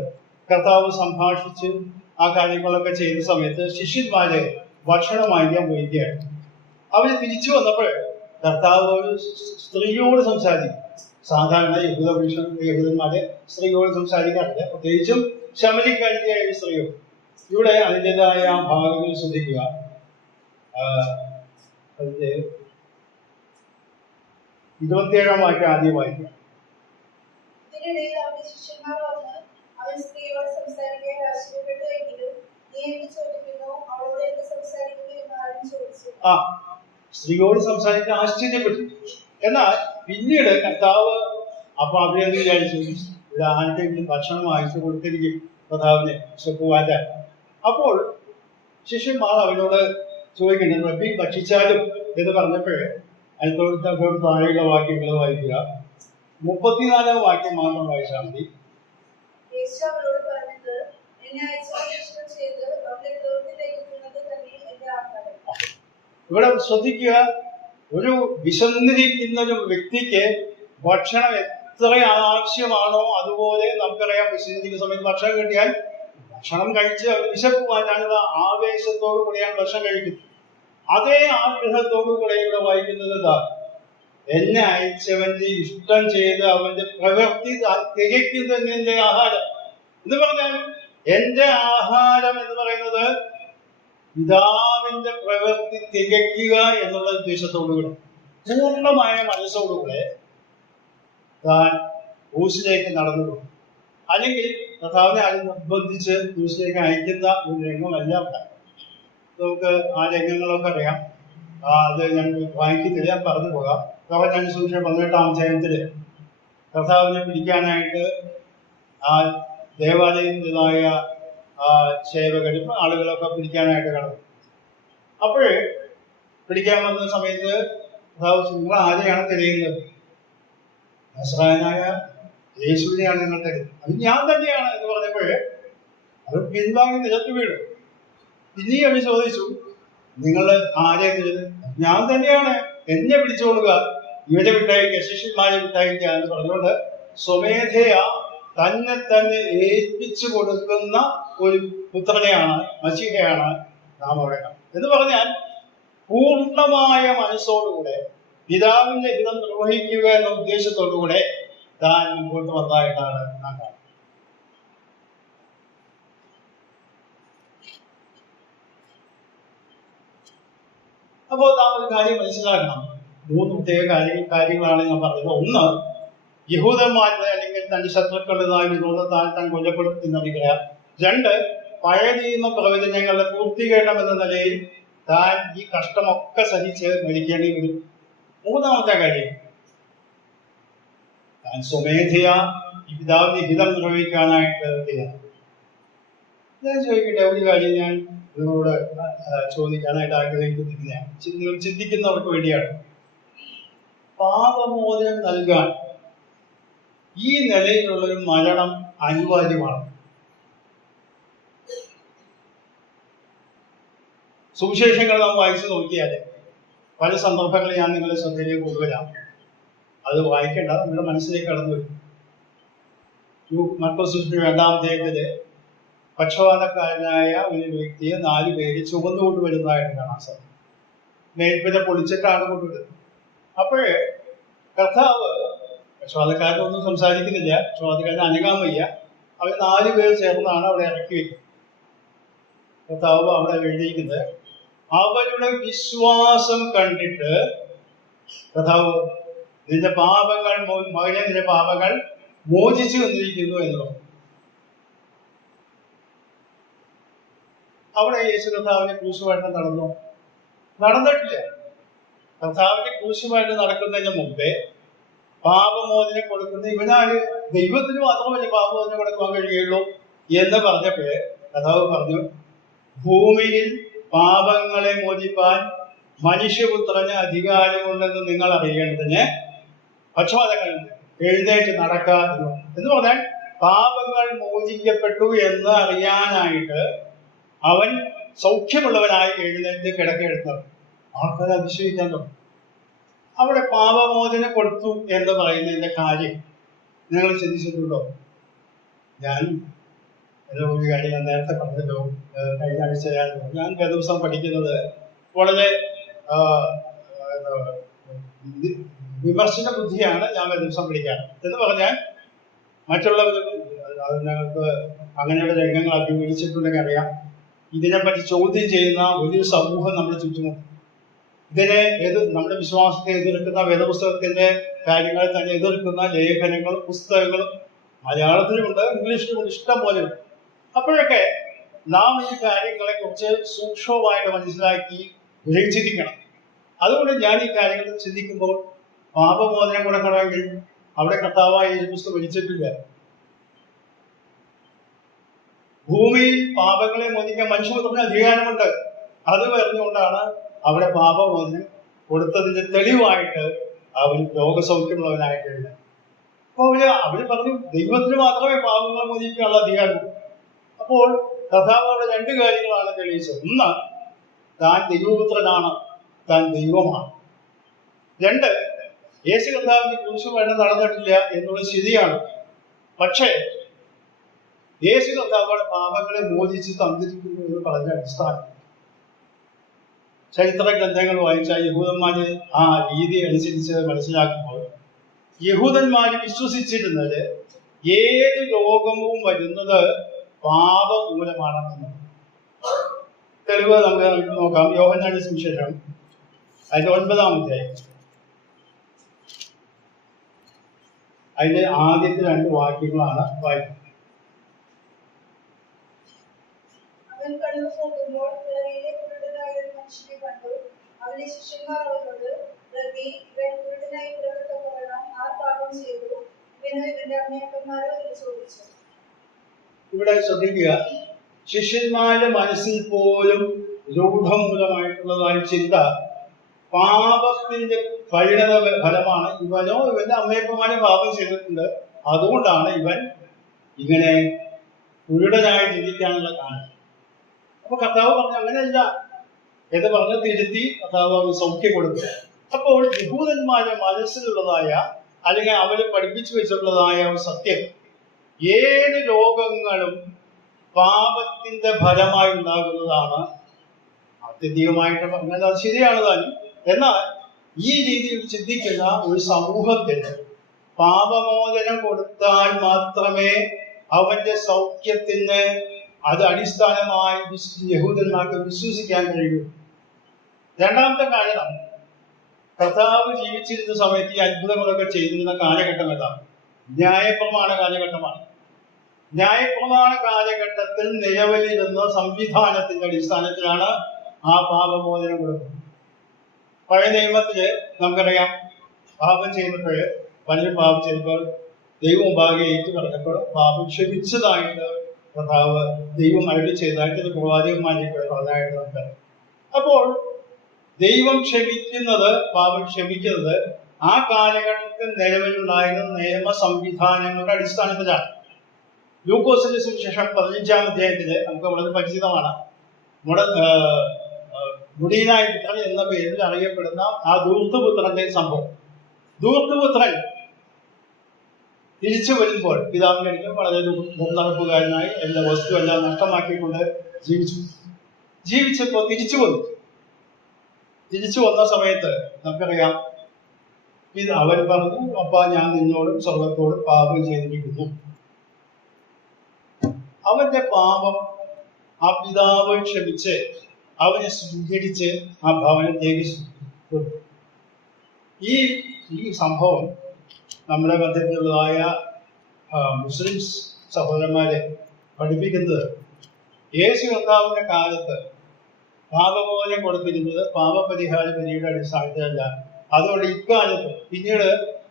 കർത്താവ് സംഭാഷിച്ച് ആ കാര്യങ്ങളൊക്കെ ചെയ്ത സമയത്ത് ശിഷ്യന്മാരെ ഭക്ഷണം വാങ്ങിക്കാൻ പോയിരിക്കുകയാണ്. അവര് തിരിച്ചു വന്നപ്പോൾ കർത്താവ് ഒരു സ്ത്രീയോട് സംസാരിക്കും. സാധാരണ യഹൂദന്മാരെ സ്ത്രീയോട് സംസാരിക്കാറില്ല, പ്രത്യേകിച്ചും ശമര്യക്കാരിയായ ഒരു സ്ത്രീയോട്. ഇവിടെ അതിൻ്റെതായ ഭാഗങ്ങൾ ശ്രദ്ധിക്കുക. അതിന്റെ 27-ാം വാക്യം ആദ്യം വായിക്കുക. സ്ത്രീയോട് സംസാരിക്കാൻ ആശ്ചര്യപ്പെട്ടു. എന്നാൽ പിന്നീട് കർത്താവ് അപ്പൊ അവരെന്ന് വിചാരിച്ചു, ഇവിടെ ആർക്കെങ്കിലും ഭക്ഷണം വാങ്ങിച്ചു കൊടുത്തിരിക്കും കർത്താവിനെ വിശക്കുവാൻ. അപ്പോൾ ശിഷ്യന്മാർ അവനോട് ചോദിക്കുന്നത്, റബ്ബി ഭക്ഷിച്ചാലും എന്ന് പറഞ്ഞപ്പോഴേ അതിനോട് താഴെയുള്ള വാക്യങ്ങൾ വായിക്കുക. 34-ാം വാക്യം മാത്രം വായിച്ചാൽ മതി. ഇവിടെ ശ്രദ്ധിക്കുക, ഒരു വിശന്നിരിക്കുന്ന ഒരു വ്യക്തിക്ക് ഭക്ഷണം എത്ര ആവശ്യമാണോ അതുപോലെ നമുക്കറിയാം. വിശന്നിരിക്കുന്ന സമയത്ത് ഭക്ഷണം കിട്ടിയാൽ ഭക്ഷണം കഴിച്ച് വിശപ്പ് മാറ്റാനുള്ള ആവേശത്തോടു കൂടിയാണ് ഭക്ഷണം കഴിക്കുന്നത്. അതേ ആഗ്രഹത്തോടു കൂടെ ഇവിടെ വായിക്കുന്നത് എന്താ? എന്നെ അയച്ചവന്റെ ഇഷ്ടം ചെയ്ത് അവന്റെ പ്രവൃത്തി തികയ്ക്കുന്നതിന്റെ ആഹാരം എന്ന് പറഞ്ഞാൽ, എന്റെ ആഹാരം എന്ന് പറയുന്നത് പിതാവിന്റെ പ്രവൃത്തി തികയ്ക്കുക എന്നുള്ള ഉദ്ദേശത്തോടുകൂടെ പൂർണ്ണമായ മനസ്സോടുകൂടെ താൻ ക്രൂശിലേക്ക് നടന്നു പോകും. അല്ലെങ്കിൽ കർത്താവിനെ അത് നിർബന്ധിച്ച് ക്രൂശിലേക്ക് അയക്കുന്ന ഒരു രംഗമല്ല ഉണ്ടാകും. നമുക്ക് ആ രംഗങ്ങളൊക്കെ അറിയാം. അത് ഞാൻ വായിക്കുന്നില്ല, ഞാൻ പറഞ്ഞു പോകാം. ഞാൻ സുവിശേഷം 18-ാം അധ്യായത്തില് കർത്താവിനെ പിടിക്കാനായിട്ട് ആ ദേവാലയത്തിൻ്റെതായ സേവകരും ആളുകളൊക്കെ പിടിക്കാനായിട്ട് കടന്നു. അപ്പോഴേ പിടിക്കാൻ വന്ന സമയത്ത് നിങ്ങൾ ആരെയാണ് തിരയുന്നത്? നസ്രായനായ യേശുവിനെയാണ് നിങ്ങൾ തിരയുന്നത്. അത് ഞാൻ തന്നെയാണ് എന്ന് പറഞ്ഞപ്പോഴേ അത് പിൻവാങ്ങി നിലത്ത് വീണു. പിന്നെയും അവർ ചോദിച്ചു, നിങ്ങൾ ആരെ തിരയുന്നത്? ഞാൻ തന്നെയാണ്, എന്നെ പിടിച്ചോളുക, ഇവരെ വിട്ടയക്കുക, ശിഷ്യന്മാരെ വിട്ടയക്കുക എന്ന് പറഞ്ഞുകൊണ്ട് സ്വമേധയാ തന്നെ ഏൽപ്പിച്ചു കൊടുക്കുന്ന ഒരു പുത്രനെയാണ്, മശീഹയാണ് നാം അവിടെ കാണുന്നത്. എന്ന് പറഞ്ഞാൽ പൂർണ്ണമായ മനസ്സോടുകൂടെ പിതാവിന്റെ ഹിതം നിർവഹിക്കുക എന്ന ഉദ്ദേശത്തോടുകൂടെ താൻ മുമ്പോട്ട് വന്നതായിട്ടാണ് നാം കാണുന്നത്. അപ്പോൾ നാം ഒരു കാര്യം മനസ്സിലാക്കണം. 3 പ്രത്യേക കാര്യങ്ങളാണ് ഞാൻ പറഞ്ഞത്. ഒന്ന്, യഹൂദന്മാരുടെ അല്ലെങ്കിൽ തന്റെ ശത്രുക്കളുടേതായ വിരോധത്താൽ താൻ കൊല്ലപ്പെടും എന്നറിയാം. 2, പഴയ നിയമ പ്രവചനങ്ങളുടെ പൂർത്തീകരണം എന്ന നിലയിൽ താൻ ഈ കഷ്ടമൊക്കെ സഹിച്ച് മരിക്കേണ്ടി വരും. 3-ാമത്തെ കാര്യം, താൻ സ്വമേധയാ ഈ പിതാവിന്റെ ഹിതം നിർവഹിക്കാനായിട്ട് തയ്യാറാണ്. ഞാൻ ചോദിക്കട്ടെ, ഒരു കാര്യം ഞാൻ നിങ്ങളോട് ചോദിക്കാനായിട്ട് ആഗ്രഹിക്കുന്നില്ല, നിങ്ങൾ ചിന്തിക്കുന്നവർക്ക് വേണ്ടിയാണ്. പാപമോചനം നൽകാൻ ഈ നിലയിലുള്ളൊരു മരണം അനിവാര്യമാണ്. സുവിശേഷങ്ങൾ നാം വായിച്ചു നോക്കിയാൽ പല സന്ദർഭങ്ങളിൽ ഞാൻ നിങ്ങളുടെ ശ്രദ്ധയിലേക്ക് കൊണ്ടുവരാം. അത് വായിക്കേണ്ട, നിങ്ങളുടെ മനസ്സിലേക്ക് കടന്നു വരും. മർക്കോസ് 2-ാം അധ്യായത്തില് പക്ഷപാതക്കാരനായ ഒരു വ്യക്തിയെ 4 പേര് ചുമന്നുകൊണ്ട് വരുന്നതായിട്ട് കാണാൻ സാധിക്കും. മേൽപ്പിനെ പൊളിച്ചിട്ടാണ് കൊണ്ടുവരുന്നത്. അപ്പോഴേ കർത്താവ് പക്ഷപാതക്കാരനൊന്നും സംസാരിക്കുന്നില്ല, പക്ഷപാതക്കാരനെ അനങ്ങാൻ വയ്യ. അവർ 4 പേർ ചേർന്നാണ് അവിടെ ഇറക്കി വയ്ക്കുന്നത്. കർത്താവ് അവിടെ എഴുതിയിരിക്കുന്നത്, അവരുടെ വിശ്വാസം കണ്ടിട്ട് കർത്താവ് നിന്റെ പാപങ്ങൾ മകനെ നിന്റെ പാപങ്ങൾ മോചിച്ചു വന്നിരിക്കുന്നു എന്നുള്ളത്. അവിടെ യേശു കർത്താവിന്റെ ക്രൂശുമായിട്ട് നടന്നിട്ടില്ല. കർത്താവിന്റെ ക്രൂശുമായിട്ട് നടക്കുന്നതിന് മുമ്പേ പാപമോചനം കൊടുക്കുന്ന ഇവനാല് ദൈവത്തിന് മാത്രമല്ലേ പാപമോചനം കൊടുക്കുവാൻ കഴിയുള്ളൂ എന്ന് പറഞ്ഞപ്പോഴേ കർത്താവ് പറഞ്ഞു, ഭൂമിയിൽ പാപങ്ങളെ മോചിപ്പാൻ മനുഷ്യപുത്രന് അധികാരമുണ്ടെന്ന് നിങ്ങൾ അറിയേണ്ടതിന് പക്ഷപാതങ്ങൾ എഴുന്നേറ്റ് നടക്കുക എന്ന് പറഞ്ഞാൽ പാപങ്ങൾ മോചിക്കപ്പെട്ടു എന്ന് അറിയാനായിട്ട് അവൻ സൗഖ്യമുള്ളവനായി എഴുന്നേറ്റ് കിടക്കെടുത്തത്. ആൾക്കാരെ അതിശയിക്കാൻ തുടങ്ങി. അവിടെ പാപമോചനം കൊടുത്തു എന്ന് പറയുന്നതിന്റെ കാര്യം നിങ്ങൾ ചിന്തിച്ചിട്ടുണ്ടോ? ഞാൻ ഒരു കാര്യം ഞാൻ നേരത്തെ പറഞ്ഞല്ലോ, കഴിഞ്ഞ ആഴ്ച ഞാൻ ദിവസം പഠിക്കുന്നത് വളരെ വിമർശന ബുദ്ധിയാണ് ഞാൻ ദിവസം പഠിക്കാൻ എന്ന് പറഞ്ഞാൽ മറ്റുള്ളവർ ഞങ്ങൾക്ക് അങ്ങനെയുള്ള രംഗങ്ങൾ അഭിമുഖീകരിച്ചിട്ടുണ്ടെങ്കിൽ അറിയാം. ഇതിനെപ്പറ്റി ചോദ്യം ചെയ്യുന്ന വലിയൊരു സമൂഹം നമ്മുടെ ചുറ്റുമുണ്ട്. ഇതിനെ നമ്മുടെ വിശ്വാസത്തെ എതിർക്കുന്ന വേദപുസ്തകത്തിന്റെ കാര്യങ്ങളെ തന്നെ എതിർക്കുന്ന ലേഖനങ്ങളും പുസ്തകങ്ങളും മലയാളത്തിലുമുണ്ട്, ഇംഗ്ലീഷിലുമുണ്ട്, ഇഷ്ടം പോലെ ഉണ്ട്. അപ്പോഴൊക്കെ നാം ഈ കാര്യങ്ങളെ കുറിച്ച് സൂക്ഷ്മമായിട്ട് മനസ്സിലാക്കി ഗ്രഹിച്ചിരിക്കണം. അതുകൊണ്ട് ഞാൻ ഈ കാര്യങ്ങൾ ചിന്തിക്കുമ്പോൾ പാപമോചനം കൊടുക്കണമെങ്കിൽ അവിടെ കർത്താവായ യേശുക്രിസ്തു മരിച്ചിട്ടില്ല. ഭൂമിയിൽ പാപങ്ങളെ മോചിക്കാൻ മനുഷ്യപുത്രന് അധികാരമുണ്ട്. അത് പറഞ്ഞുകൊണ്ടാണ് അവിടെ പാപമോചനം കൊടുത്തതിന്റെ തെളിവായിട്ട് അവൻ രോഗസൗഖ്യമുള്ളവനായിട്ട് എഴുതാൻ. അപ്പൊ അവര് പറഞ്ഞു ദൈവത്തിന് മാത്രമേ പാപങ്ങളെ മോചിക്കാനുള്ള അധികാരമുള്ളൂ. അപ്പോൾ കർത്താവ് അവിടെ 2 കാര്യങ്ങളാണ് തെളിയിച്ചത്. ഒന്ന്, താൻ ദൈവപുത്രനാണ്, താൻ ദൈവമാണ്. 2, യേശു കർത്താവിന്റെ ക്രൂശുമായിട്ട് നടന്നിട്ടില്ല എന്നുള്ളത് ശരിയാണ്. പക്ഷേ യേശു കർത്താവ് പാപങ്ങളെ മോചിച്ച് തന്നിരിക്കുന്നു എന്ന് പറഞ്ഞ അടിസ്ഥാനം ചരിത്ര ഗ്രന്ഥങ്ങൾ വായിച്ച യഹൂദന്മാര് ആ രീതി അനുസരിച്ച് മനസ്സിലാക്കുമ്പോൾ യഹൂദന്മാര് വിശ്വസിച്ചിരുന്നത് ഏത് രോഗവും വരുന്നത് പാപം മൂലമാണെന്ന്. തെളിവ് നമുക്ക് നോക്കാം. യോഹന്നാന്റെ സുവിശേഷം അതിന്റെ 9-ാം അധ്യായം, അതിന്റെ ആദ്യത്തെ 2 വാക്യങ്ങളാണ് വായിക്കുന്നത്. അവൻ കടന്നു പോകുമ്പോൾ പിറകിലെ കുരുടനായ ഒരു മനുഷ്യനെ കണ്ടു. അവന്റെ ശിഷ്യന്മാർ അവനോട്, റബ്ബി, ഇവൻ കുരുടനായി പിറക്കത്തക്കവണ്ണം ആർ പാപം ചെയ്തു, ഇവനോ ഇവന്റെ അമ്മയപ്പന്മാരോ എന്ന് ചോദിച്ചു. ഇവിടെ ശ്രദ്ധിക്കുക, ശിഷ്യന്മാരുടെ മനസ്സിൽ പോലും രൂഢമൂലമായിട്ടുള്ളതായ ചിന്ത പാപത്തിന്റെ പരിണത ഫലമാണ്. ഇവനോ ഇവന്റെ അമ്മയപ്പന്മാരെ പാപം ചെയ്തിട്ടുണ്ട്, അതുകൊണ്ടാണ് ഇവൻ ഇങ്ങനെ കുരുടനായി ചിന്തിക്കാനുള്ള കാരണം. അപ്പൊ കർത്താവ് പറഞ്ഞു അങ്ങനെയല്ല എന്ന് പറഞ്ഞ് തിരുത്തി കർത്താവ് സൗഖ്യം കൊടുക്കുക. അപ്പോൾ യഹൂദന്മാരുടെ മനസ്സിലുള്ളതായ അല്ലെങ്കിൽ അവര് പഠിപ്പിച്ചു വെച്ചിട്ടുള്ളതായ ഒരു സത്യം, ഏത് രോഗങ്ങളും പാപത്തിന്റെ ഫലമായി ഉണ്ടാകുന്നതാണ്. ആത്യന്തികമായിട്ട് പറഞ്ഞാൽ അത് ശരിയാണ് താനും. എന്നാൽ ഈ രീതിയിൽ ചിന്തിക്കുന്ന ഒരു സമൂഹത്തിന് പാപമോചനം കൊടുത്താൽ മാത്രമേ അവന്റെ സൗഖ്യത്തിന് അത് അടിസ്ഥാനമായി യഹൂദന്മാർക്ക് വിശ്വസിക്കാൻ കഴിയൂ. രണ്ടാമത്തെ കാരണം, കർത്താവ് ജീവിച്ചിരുന്ന സമയത്ത് ഈ അത്ഭുതങ്ങളൊക്കെ ചെയ്തിരുന്ന കാലഘട്ടം ഏതാണ്? ന്യായപ്രമാണ കാലഘട്ടമാണ്. ന്യായപ്രമാണ കാലഘട്ടത്തിൽ നിലവിലിരുന്ന സംവിധാനത്തിന്റെ അടിസ്ഥാനത്തിലാണ് ആ പാപമോചനം കൊടുക്കുന്നത്. പഴയ നിയമത്തില് നമുക്കറിയാം, പാപം ചെയ്തപ്പോൾ പലരും പാപം ചെയ്തപ്പോൾ ദൈവം മുമ്പാകെ ഏറ്റു പറഞ്ഞപ്പോൾ പാപം ക്ഷമിച്ചതായിട്ട് കർത്താവ് ദൈവം അരുളി ചെയ്തതായിട്ട് പ്രവാചകന്മാരിൽ പറഞ്ഞതായിട്ട് നമുക്കറിയാം. അപ്പോൾ ദൈവം ക്ഷമിക്കുന്നത്, പാപം ക്ഷമിക്കുന്നത് ആ കാലഘട്ടത്തിൽ നിലവിലുണ്ടായിരുന്ന നിയമ സംവിധാനങ്ങളുടെ അടിസ്ഥാനത്തിലാണ്. ലൂക്കോസിന്റെ സുവിശേഷം 15-ാം അധ്യായത്തില് നമുക്ക് വളരെ പരിചിതമാണ്. മുടീനായ പുത്രൻ എന്ന പേരിൽ അറിയപ്പെടുന്ന ആ ധൂർത്തപുത്രന്റെ സംഭവം. ധൂർത്തപുത്രൻ തിരിച്ചു വരുമ്പോൾ പിതാവിന്റെ അടുക്കൽ വളരെ ദുർനടപ്പുകാരനായി എല്ലാ വസ്തുവെല്ലാം നഷ്ടമാക്കിക്കൊണ്ട് ജീവിച്ചപ്പോൾ തിരിച്ചു വന്ന സമയത്ത് നമുക്കറിയാം, അവൻ പറഞ്ഞു, അപ്പാ, ഞാൻ നിന്നോടും സ്വർഗത്തോടും പാപം ചെയ്തിരിക്കുന്നു. അവന്റെ പാപം ആ പിതാവ് ക്ഷമിച്ച് അവനെ സ്വീകരിച്ച് ആ ഭവനത്തേക്ക് ഈ സംഭവം നമ്മുടെ മധ്യത്തിലുള്ളതായ മുസ്ലിംസ് സഹോദരന്മാരെ പഠിപ്പിക്കുന്നത്, യേശു കർത്താവിന്റെ കാലത്ത് പാപമോചനം കൊടുത്തിരുന്നത് പാപപരിഹാര വിധിയുടെ അടിസ്ഥാനത്തിലല്ല. അതുകൊണ്ട് ഇക്കാലത്ത് പിന്നീട്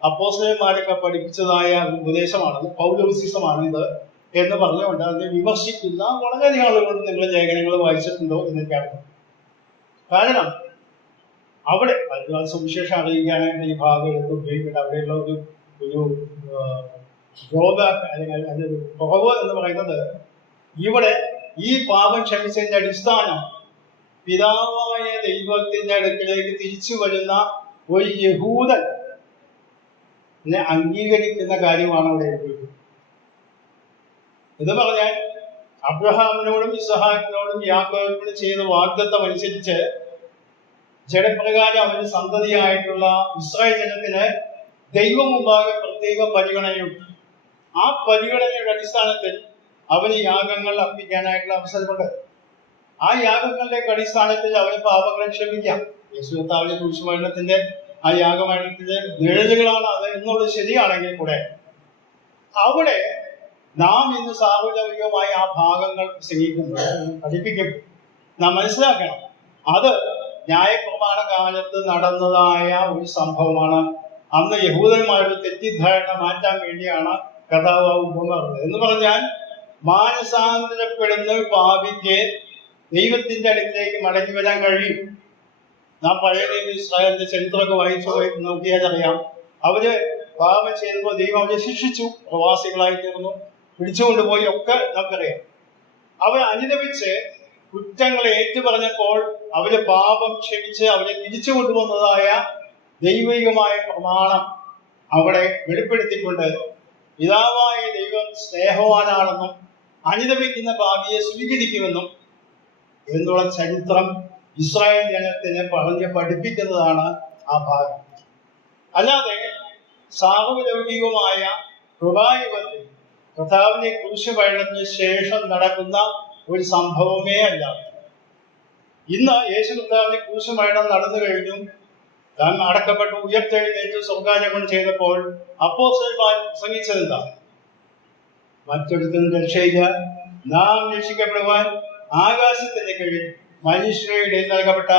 അപ്പോസ്തലന്മാരൊക്കെ പഠിപ്പിച്ചതായ ഉപദേശമാണ്, പൗലോസിസമാണ് ഇത് എന്ന് പറഞ്ഞുകൊണ്ട് അതിനെ വിമർശിക്കുന്ന വളരെയധികം ആളുകൾ നിങ്ങൾ ലേഖനങ്ങൾ വായിച്ചിട്ടുണ്ടോ എന്ന് എനിക്കറിയാം. കാരണം അവിടെ സുവിശേഷം അറിയിക്കാനായിട്ട് ഈ ഭാഗം എടുത്ത് ഉപയോഗിക്കേണ്ട അവിടെയുള്ള ഒരു ഡ്രോബാക്ക് അല്ലെങ്കിൽ അതിന്റെ ഒരു കുറവ് എന്ന് പറയുന്നത്, ഇവിടെ ഈ പാപം ക്ഷമിച്ചതിന്റെ അടിസ്ഥാനം പിതാവായ ദൈവത്തിന്റെ അടുക്കിലേക്ക് തിരിച്ചു വരുന്ന ഒരു യഹൂദൻ അംഗീകരിക്കുന്ന കാര്യമാണ് അവിടെ എഴുതിയത്. എന്ന് പറഞ്ഞാൽ അബ്രഹാമിനോടും ഇസ്ഹാക്കിനോടും യാക്കോബിനോടും ചെയ്ത വാഗ്ദത്തം അനുസരിച്ച് ജഡപ്രകാരം അവന്റെ സന്തതിയായിട്ടുള്ള ഇസ്രായേൽ ജനത്തിന് ദൈവം മുമ്പാകെ പ്രത്യേക പരിഗണനയുണ്ട്. ആ പരിഗണനയുടെ അടിസ്ഥാനത്തിൽ അവന് യാഗങ്ങൾ അർപ്പിക്കാനായിട്ടുള്ള അവസരമുണ്ട്. ആ യാഗങ്ങളുടെ അടിസ്ഥാനത്തിൽ അവന് പാപങ്ങളെ ക്ഷമിക്കാം. യേശു കർത്താവിന്റെ ക്രൂശുമരണത്തിന്റെ ആ യാഗമരണത്തിന്റെ നിഴലുകളാണ് അത് എന്നുള്ളത് ശരിയാണെങ്കിൽ കൂടെ അവിടെ നാം ഇന്ന് സാഹചര്യമായി ആ ഭാഗങ്ങൾ പ്രസംഗിക്കുമ്പോൾ പഠിപ്പിക്കും. നാം മനസ്സിലാക്കണം, അത് ന്യായപ്രമാണ കാലത്ത് നടന്നതായ ഒരു സംഭവമാണ്. അന്ന് യഹൂദന്മാരുടെ തെറ്റിദ്ധാരണ മാറ്റാൻ വേണ്ടിയാണ് കർത്താവ് ഉപമ പറഞ്ഞത്. എന്ന് പറഞ്ഞാൽ മാനസാന്തരപ്പെടുന്ന പാപിക്ക് ദൈവത്തിന്റെ അടുത്തേക്ക് മടങ്ങി വരാൻ കഴിയും. നാം പഴയ ഇസ്രായേലിന്റെ ചരിത്രമൊക്കെ വായിച്ചു നോക്കിയാൽ അറിയാം, അവര് പാപം ചെയ്തപ്പോൾ ദൈവം അവരെ ശിക്ഷിച്ചു, പ്രവാസികളായി തീർന്നു, പിടിച്ചുകൊണ്ടുപോയി ഒക്കെ നമുക്കറിയാം. അവർ അനുദപിച്ച് കുറ്റങ്ങളെ ഏറ്റുപറഞ്ഞപ്പോൾ അവര് പാപം ക്ഷമിച്ച് അവരെ തിരിച്ചു കൊണ്ടുവന്നതായ ദൈവികമായ പ്രമാണം അവിടെ വെളിപ്പെടുത്തിക്കൊണ്ട് പിതാവായ ദൈവം സ്നേഹവാനാണെന്നും അനുദപിക്കുന്ന പാപിയെ സ്വീകരിക്കുമെന്നും എന്നുള്ള ചരിത്രം ഇസ്രായേൽ ജനത്തിനെ പറഞ്ഞ് പഠിപ്പിക്കുന്നതാണ് ആ ഭാഗം. അല്ലാതെ സാർവലൗകികമായ കൃപായുഗത്തിൽ കർത്താവിന്റെ ക്രൂശുമരണത്തിന് ശേഷം നടക്കുന്ന ഒരു സംഭവമേ അല്ല. ഇന്ന് യേശു കർത്താവിന്റെ ക്രൂശുമരണം നടന്നു കഴിഞ്ഞു, താൻ അടക്കപ്പെട്ടു, ഉയർത്തെഴുന്നേറ്റ് സ്വർഗ്ഗാരോഹണം ചെയ്തപ്പോൾ അപ്പോസ്തലന്മാർ പ്രസംഗിച്ചതെന്താ? മറ്റൊരുത്തരും രക്ഷയില്ല, നാം രക്ഷിക്കപ്പെടുവാൻ ആകാശത്തിന്റെ കീഴിൽ മനുഷ്യരുടെ ഇടയിൽ നൽകപ്പെട്ട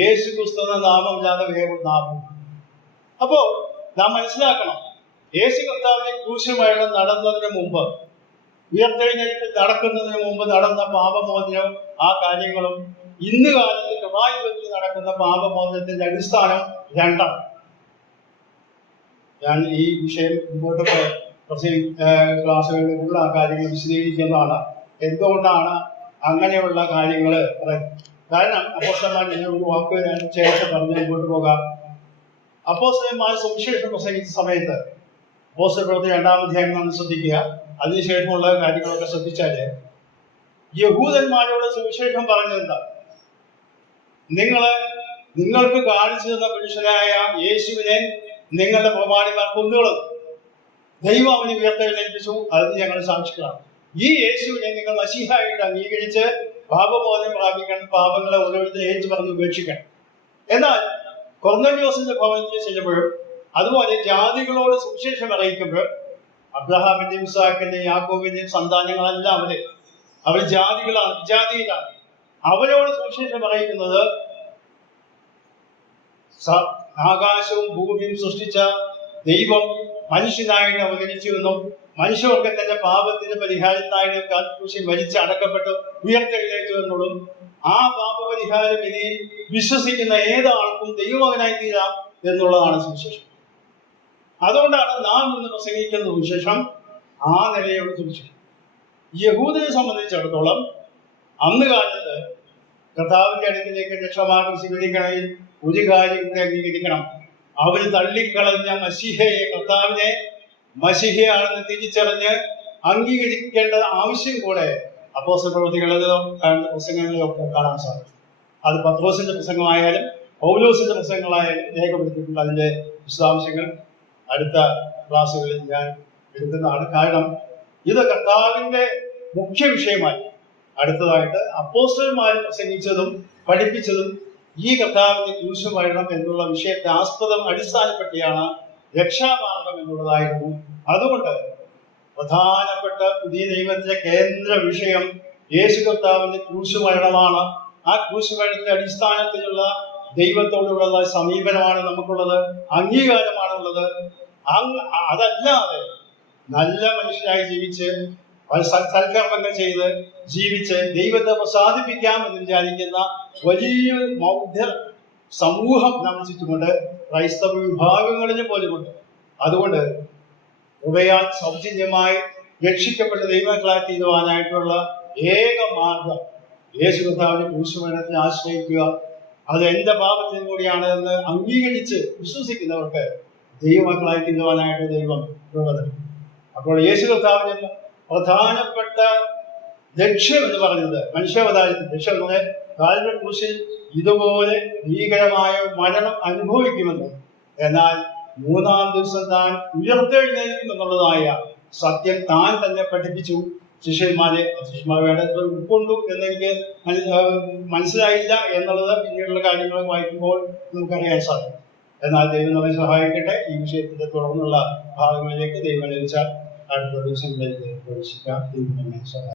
യേശു ക്രിസ്തു എന്ന നാമമില്ലാതെ വേറൊരു നാമം. അപ്പോൾ നാം മനസ്സിലാക്കണം, യേശു കർത്താവിന്റെ ക്രൂശുമരണം നടന്നതിന് മുമ്പ്, ഉയർത്തെഴുന്നേറ്റ് നടക്കുന്നതിന് മുമ്പ് നടന്ന പാപമോചനം, ആ കാര്യങ്ങളും ഇന്ന് കാലത്ത് കൃപായുഗത്തിൽ നടക്കുന്ന പാപമോചനത്തിന്റെ അടിസ്ഥാനം രണ്ടാണ്. ഞാൻ ഈ വിഷയം മുമ്പോട്ട് ക്ലാസ്സുകളിലുള്ള ആ കാര്യങ്ങൾ വിശദീകരിക്കുന്നതാണ്. എന്തുകൊണ്ടാണ് അങ്ങനെയുള്ള കാര്യങ്ങൾ പറയുന്നത്? കാരണം അപ്പോസ്തലന്മാർ ഒരു വാക്ക് ഞാൻ ചേർത്ത് പറഞ്ഞ് മുമ്പോട്ട് പോകാം. അപ്പോസ്തലന്മാർ സുവിശേഷം പ്രസംഗിച്ച സമയത്ത്, അപ്പോസ്തല പ്രവൃത്തി 2-ാം അധ്യായം നമ്മൾ ശ്രദ്ധിക്കുക, അതിനുശേഷമുള്ള കാര്യങ്ങളൊക്കെ ശ്രദ്ധിച്ചാല് യഹൂദന്മാരോട് സുവിശേഷം പറഞ്ഞതെന്താ? നിങ്ങൾക്ക് കാണിച്ചു തന്ന പുരുഷനായ യേശുവിനെ നിങ്ങളുടെ പ്രമാണിമാർ കൊന്നുകളഞ്ഞു, ദൈവം അവനെ ഉയർത്തെഴുന്നേൽപ്പിച്ചു, അതിന് ഞങ്ങൾ സാക്ഷികളാണ്. ഈ യേശുവിനെ നിങ്ങൾ മശീഹായിട്ട് അംഗീകരിച്ച് പാപബോധം പ്രാപിക്കണം, പാപങ്ങളെ ഓരോരുത്തരെ ഏറ്റു പറഞ്ഞ് ഉപേക്ഷിക്കണം. എന്നാൽ കൊർന്നേലിയോസിന്റെ ഭവനത്തിൽ ചെല്ലുമ്പോഴും അതുപോലെ ജാതികളോട് സുവിശേഷം അറിയിക്കുമ്പോൾ, അബ്രഹാമിന്റെയും ഇസ്ഹാക്കിന്റെയും യാക്കോബിന്റെയും സന്താനങ്ങളെല്ലാം അവർ ജാതികളാണ്, വിജാതിയിലാണ്. അവരോട് സുവിശേഷം അറിയിക്കുന്നത് ആകാശവും ഭൂമിയും സൃഷ്ടിച്ച ദൈവം മനുഷ്യനായിട്ട് അവതരിച്ചുവെന്നും മനുഷ്യവർഗത്തിന്റെ പാപത്തിന്റെ പരിഹാരത്തിനായിട്ട് ക്രൂശിൽ മരിച്ച് അടക്കപ്പെട്ട് ഉയർത്തെഴുന്നേറ്റു എന്നുള്ളതും ആ പാപപരിഹാര വിധിയിൽ വിശ്വസിക്കുന്ന ഏതാൾക്കും ദൈവമകനായി തീരാം എന്നുള്ളതാണ് സുവിശേഷം. അതുകൊണ്ടാണ് നാം ഇന്ന് പ്രസംഗിക്കുന്ന സുവിശേഷം ആ നിലയുള്ള സുവിശേഷം. യഹൂദനെ സംബന്ധിച്ചിടത്തോളം അന്ന് കാലത്ത് കർത്താവിന്റെ അടുക്കിലേക്ക് രക്ഷമാർഗം സ്വീകരിക്കണമെങ്കിൽ ഒരു കാര്യം കൂടെ അംഗീകരിക്കണം. അവര് തള്ളിക്കളഞ്ഞ മശീഹയെ, കർത്താവിനെ മശീഹയാണെന്ന് തിരിച്ചറിഞ്ഞ് അംഗീകരിക്കേണ്ട ആവശ്യം കൂടെ അപ്പോസ്തല പ്രവൃത്തികളിലും പ്രസംഗങ്ങളിലൊക്കെ കാണാൻ സാധിക്കും. അത് പത്രോസിന്റെ പ്രസംഗമായാലും പൗലോസിന്റെ പ്രസംഗങ്ങളായാലും രേഖപ്പെടുത്തിയിട്ടുണ്ട്. അതിന്റെ വിശദാംശങ്ങൾ അടുത്ത ക്ലാസ്സുകളിൽ ഞാൻ എടുക്കുന്നതാണ്. കാരണം ഇത് കർത്താവിന്റെ മുഖ്യ വിഷയമായി. അടുത്തതായിട്ട് അപ്പോസ്തലന്മാർ പ്രസംഗിച്ചതും പഠിപ്പിച്ചതും ഈ കർത്താവിന്റെ ക്രൂശുമരണം എന്നുള്ള വിഷയത്തെ അടിസ്ഥാനപ്പെടുത്തിയാണ് രക്ഷാമാർഗം എന്നുള്ളതായിരുന്നു. അതുകൊണ്ട് പ്രധാനപ്പെട്ട പുതിയ നിയമത്തിലെ കേന്ദ്ര വിഷയം യേശു കർത്താവിന്റെ ക്രൂശുമരണമാണ്. ആ ക്രൂശുമരണത്തിന്റെ അടിസ്ഥാനത്തിലുള്ള ദൈവത്തോടുള്ള സമീപനമാണ് നമുക്കുള്ളത്, അംഗീകാരമാണുള്ളത്. അതല്ലാതെ നല്ല മനുഷ്യരായി ജീവിച്ച് സൽക്കർമ്മങ്ങൾ ചെയ്ത് ജീവിച്ച് ദൈവത്തെ പ്രസാദിപ്പിക്കാം എന്ന് വിചാരിക്കുന്ന വലിയ മൗഢ്യ സമൂഹം നമ്മൾ ചുറ്റുമുണ്ട്, ക്രൈസ്തവ വിഭാഗങ്ങളിൽ പോലുമുണ്ട്. അതുകൊണ്ട് കൃപയാൽ സൗജന്യമായി രക്ഷിക്കപ്പെട്ട ദൈവമക്കളായി തീരുവാനായിട്ടുള്ള ഏക മാർഗം യേശു കർത്താവിന്റെ ക്രൂശുമരണത്തെ ആശ്രയിക്കുക. അത് എന്റെ പാപത്തിനും കൂടിയാണ് എന്ന് അംഗീകരിച്ച് വിശ്വസിക്കുന്നവർക്ക് ദൈവമക്കളായി തീരുവാനായിട്ട് ദൈവം കൃപ നൽകും. അപ്പോൾ യേശു കർത്താവിന്റെ പ്രധാനപ്പെട്ട ലക്ഷ്യം എന്ന് പറയുന്നത് മനുഷ്യാവതാരത്തിന്റെ ലക്ഷ്യം എന്ന് കാൽവരി ക്രൂശിൽ ഇതുപോലെ ഭീകരമായ മരണം അനുഭവിക്കുമെന്നും എന്നാൽ 3-ാം ദിവസം താൻ ഉയർത്തെഴുന്നേൽക്കും എന്നുള്ളതായ സത്യം താൻ തന്നെ പഠിപ്പിച്ചു. ശിഷ്യന്മാരുടെ ഉൾക്കൊണ്ടു എന്നെനിക്ക് മനസ്സിലായില്ല എന്നുള്ളത് പിന്നീടുള്ള കാര്യങ്ങൾ വായിക്കുമ്പോൾ നമുക്കറിയാൻ സാധിക്കും. എന്നാൽ ദൈവം നമ്മെ സഹായിക്കട്ടെ. ഈ വിഷയത്തിന്റെ തുടർന്നുള്ള ഭാഗങ്ങളിലേക്ക് ദൈവം അനുവദിച്ചാൽ അടുത്ത ദിവസങ്ങളിലേക്ക് പ്രവേശിക്കാം. ദൈവം നമ്മെ സഹായിക്കും.